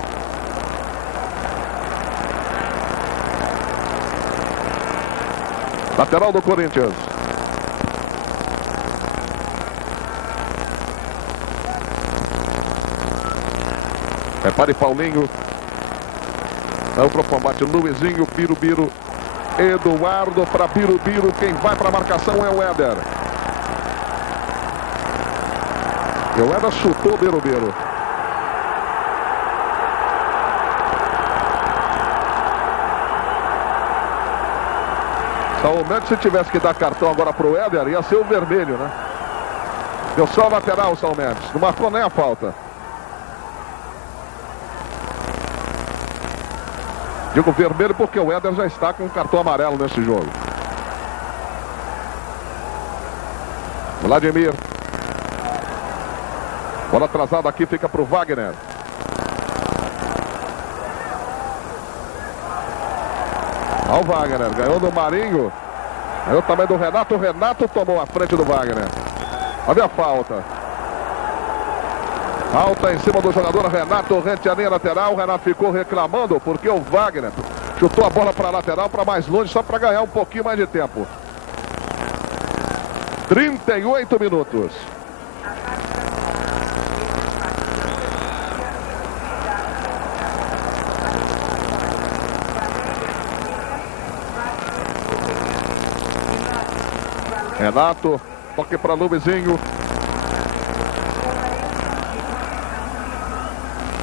Lateral do Corinthians. Repare Paulinho. Vai para o combate Luizinho, Birubiru. Eduardo para Birubiru. Quem vai para a marcação é o Éder. E o Éder chutou o Birubiru. Saul Mendes, se tivesse que dar cartão agora para o Éder, ia ser o vermelho, né? Deu só o lateral o Saul Mendes. Não marcou nem a falta. Digo vermelho porque o Éder já está com um cartão amarelo nesse jogo. Vladimir. Bola atrasada aqui, fica para o Wagner. Olha o Wagner, ganhou do Marinho. Ganhou também do Renato. O Renato tomou a frente do Wagner. Olha a falta. Falta em cima do jogador Renato, rente a linha lateral. O Renato ficou reclamando porque o Wagner chutou a bola para a lateral, para mais longe, só para ganhar um pouquinho mais de tempo. 38 minutos. Renato, toque para Luizinho.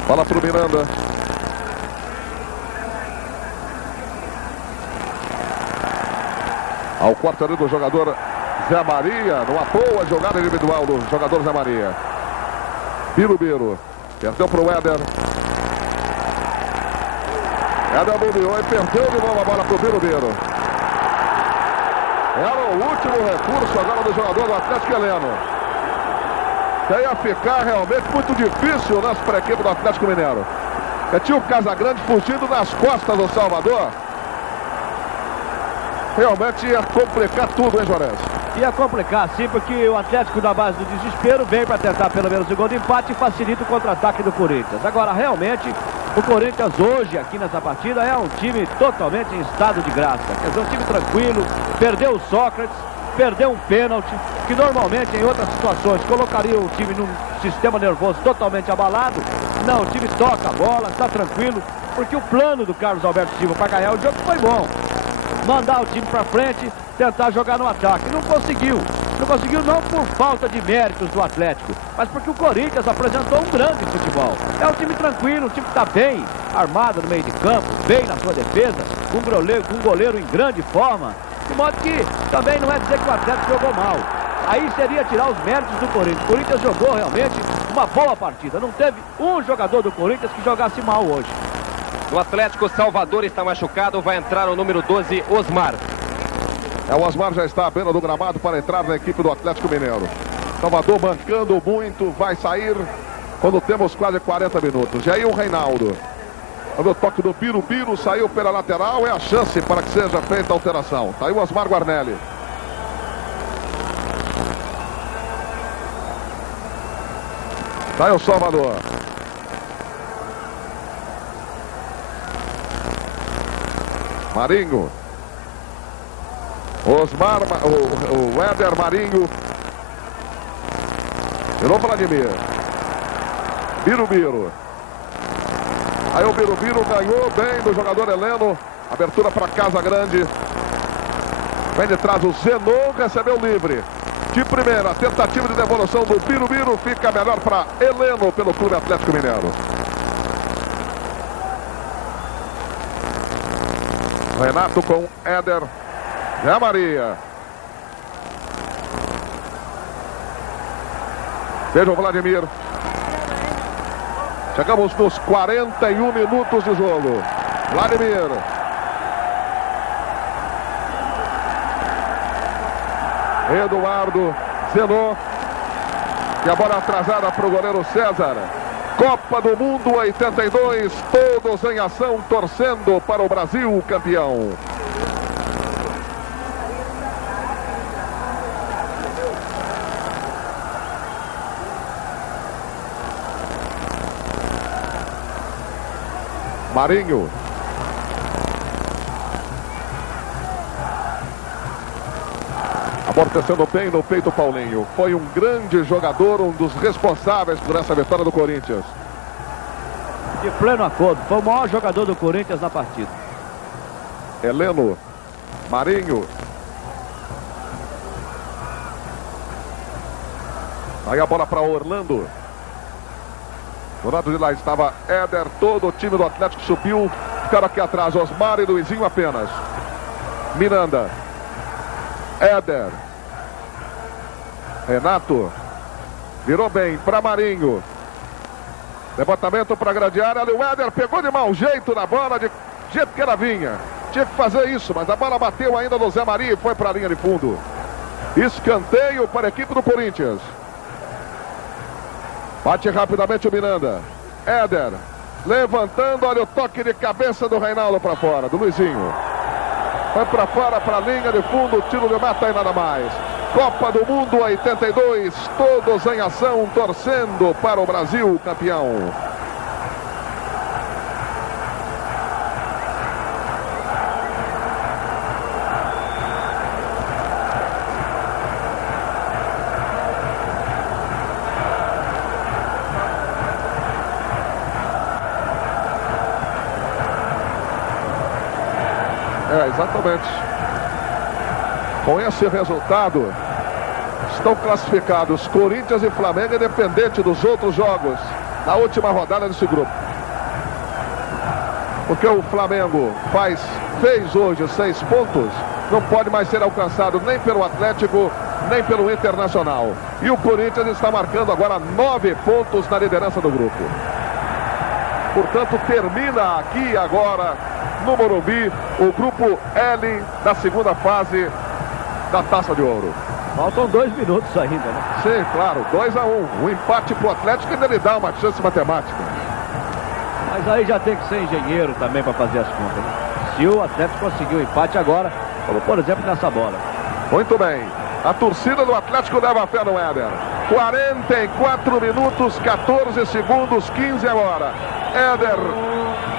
Bola para o Miranda. Ao corte ali do jogador Zé Maria. Numa boa jogada individual do jogador Zé Maria. Birubiru. Perdeu para o Éder. Éder bobeou e perdeu de novo a bola para o Birubiru. Era o último recurso agora do jogador do Atlético Heleno. Que ia ficar realmente muito difícil para a equipe do Atlético Mineiro. Que tinha o Casagrande fugindo nas costas do Salvador. Realmente ia complicar tudo, hein, Jorge? Ia complicar, sim, porque o Atlético, na base do desespero, veio para tentar pelo menos o gol de empate e facilita o contra-ataque do Corinthians. Agora, realmente, o Corinthians hoje, aqui nessa partida, é um time totalmente em estado de graça. Quer dizer, um time tranquilo, perdeu o Sócrates, perdeu um pênalti, que normalmente em outras situações colocaria o time num sistema nervoso totalmente abalado. Não, o time toca a bola, está tranquilo, porque o plano do Carlos Alberto Silva para ganhar o jogo foi bom. Mandar o time para frente, tentar jogar no ataque. Não conseguiu. Não conseguiu não por falta de méritos do Atlético, mas porque o Corinthians apresentou um grande futebol. É um time tranquilo, um time que está bem armado no meio de campo, bem na sua defesa, um goleiro em grande forma. De modo que também não é dizer que o Atlético jogou mal. Aí seria tirar os méritos do Corinthians. O Corinthians jogou realmente uma boa partida. Não teve um jogador do Corinthians que jogasse mal hoje. No Atlético, Salvador está machucado, vai entrar o número 12, Osmar. O Osmar já está à beira do gramado para entrar na equipe do Atlético Mineiro. Salvador bancando muito, vai sair quando temos quase 40 minutos. E aí o Reinaldo. O toque do Birubiru, saiu pela lateral, é a chance para que seja feita a alteração. Está aí o Osmar Guarnelli. Está aí o Salvador. Marinho. Osmar, o Éder Marinho. Virou Vladimir. Birubiru. Aí o Birubiru ganhou bem do jogador Heleno. Abertura para Casagrande. Vem de trás o Zenon, recebeu livre. De primeira, tentativa de devolução do Birubiru. Fica melhor para Heleno pelo Clube Atlético Mineiro. Renato com Éder. Zé Maria. Veja o Vladimir. Chegamos nos 41 minutos de jogo. Vladimir. Eduardo. Zenon. E a bola atrasada para o goleiro César. Copa do Mundo 82, todos em ação, torcendo para o Brasil campeão. Marinho. Amortecendo bem no peito Paulinho. Foi um grande jogador, um dos responsáveis por essa vitória do Corinthians. De pleno acordo, foi o maior jogador do Corinthians na partida. Heleno. Marinho. Aí a bola para Orlando. Do lado de lá estava Éder, todo o time do Atlético subiu. Ficaram aqui atrás, Osmar e Luizinho apenas. Miranda. Éder. Renato. Virou bem para Marinho. Levantamento para a grande área. Ali o Éder pegou de mau jeito na bola, de jeito que ela vinha. Tinha que fazer isso, mas a bola bateu ainda no Zé Maria e foi para a linha de fundo. Escanteio para a equipe do Corinthians. Bate rapidamente o Miranda. Éder. Levantando, olha o toque de cabeça do Reinaldo para fora, do Luizinho. Vai para fora, para a linha de fundo, tiro de mata e nada mais. Copa do Mundo 82, todos em ação, torcendo para o Brasil campeão. Exatamente. Com esse resultado, estão classificados Corinthians e Flamengo, independente dos outros jogos na última rodada desse grupo. Porque o Flamengo fez hoje 6 pontos, não pode mais ser alcançado nem pelo Atlético, nem pelo Internacional. E o Corinthians está marcando agora 9 pontos na liderança do grupo. Portanto, termina aqui agora no Morumbi o grupo L da segunda fase da Taça de Ouro. Faltam 2 minutos ainda, né? Sim, claro, 2-1. Um empate pro Atlético ainda lhe dá uma chance matemática. Mas aí já tem que ser engenheiro também para fazer as contas, né? Se o Atlético conseguiu o empate agora, como por exemplo nessa bola. Muito bem. A torcida do Atlético leva fé no Éder. 44 minutos, 14 segundos, 15 agora. Éder,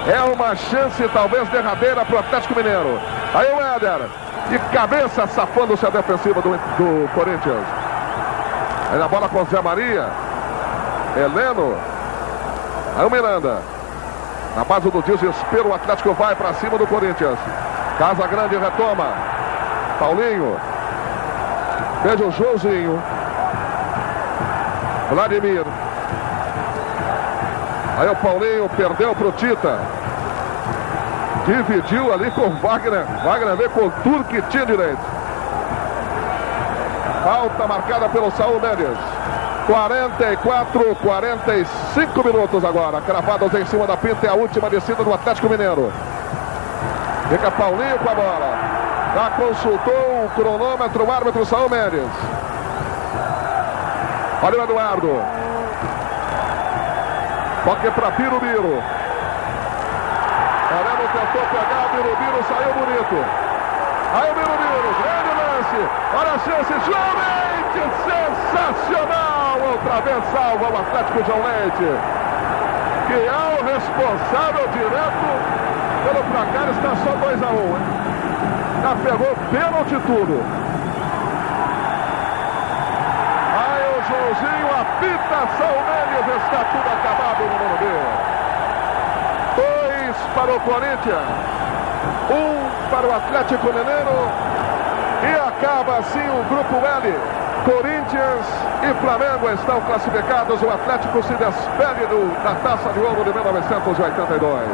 é uma chance talvez derradeira para o Atlético Mineiro. Aí o Éder, de cabeça, safando-se a defensiva do Corinthians. Aí na bola com o Zé Maria. Heleno. Aí o Miranda. Na base do desespero, o Atlético vai para cima do Corinthians. Casa Grande retoma. Paulinho. Veja o Joãozinho. Vladimir. Aí o Paulinho perdeu para o Tita. Dividiu ali com o Wagner. Wagner veio com tudo que tinha direito. Falta marcada pelo Saúl Mendes. 45 minutos agora. Cravados em cima da pinta. É a última descida do Atlético Mineiro. Fica Paulinho com a bola. Já consultou o cronômetro, o árbitro Saúl Mendes. Olha o Eduardo. Toque para Birubiru. Heleno tentou pegar, o Birubiru saiu bonito. Aí o Birubiru, grande lance. Olha a chance, João Leite, sensacional. Outra vez salva o Atlético João Leite, que é o responsável direto pelo placar. Está só 2-1. Já pegou pênalti tudo. Aí o Joãozinho apita, Saúl Mendes, está tudo acabado no Morumbi. 2 para o Corinthians, 1 para o Atlético Mineiro, e acaba assim o grupo L. Corinthians e Flamengo estão classificados. O Atlético se despede da Taça de Ouro de 1982.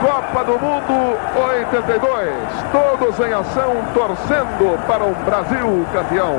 Copa do Mundo 82, todos em ação, torcendo para um Brasil campeão.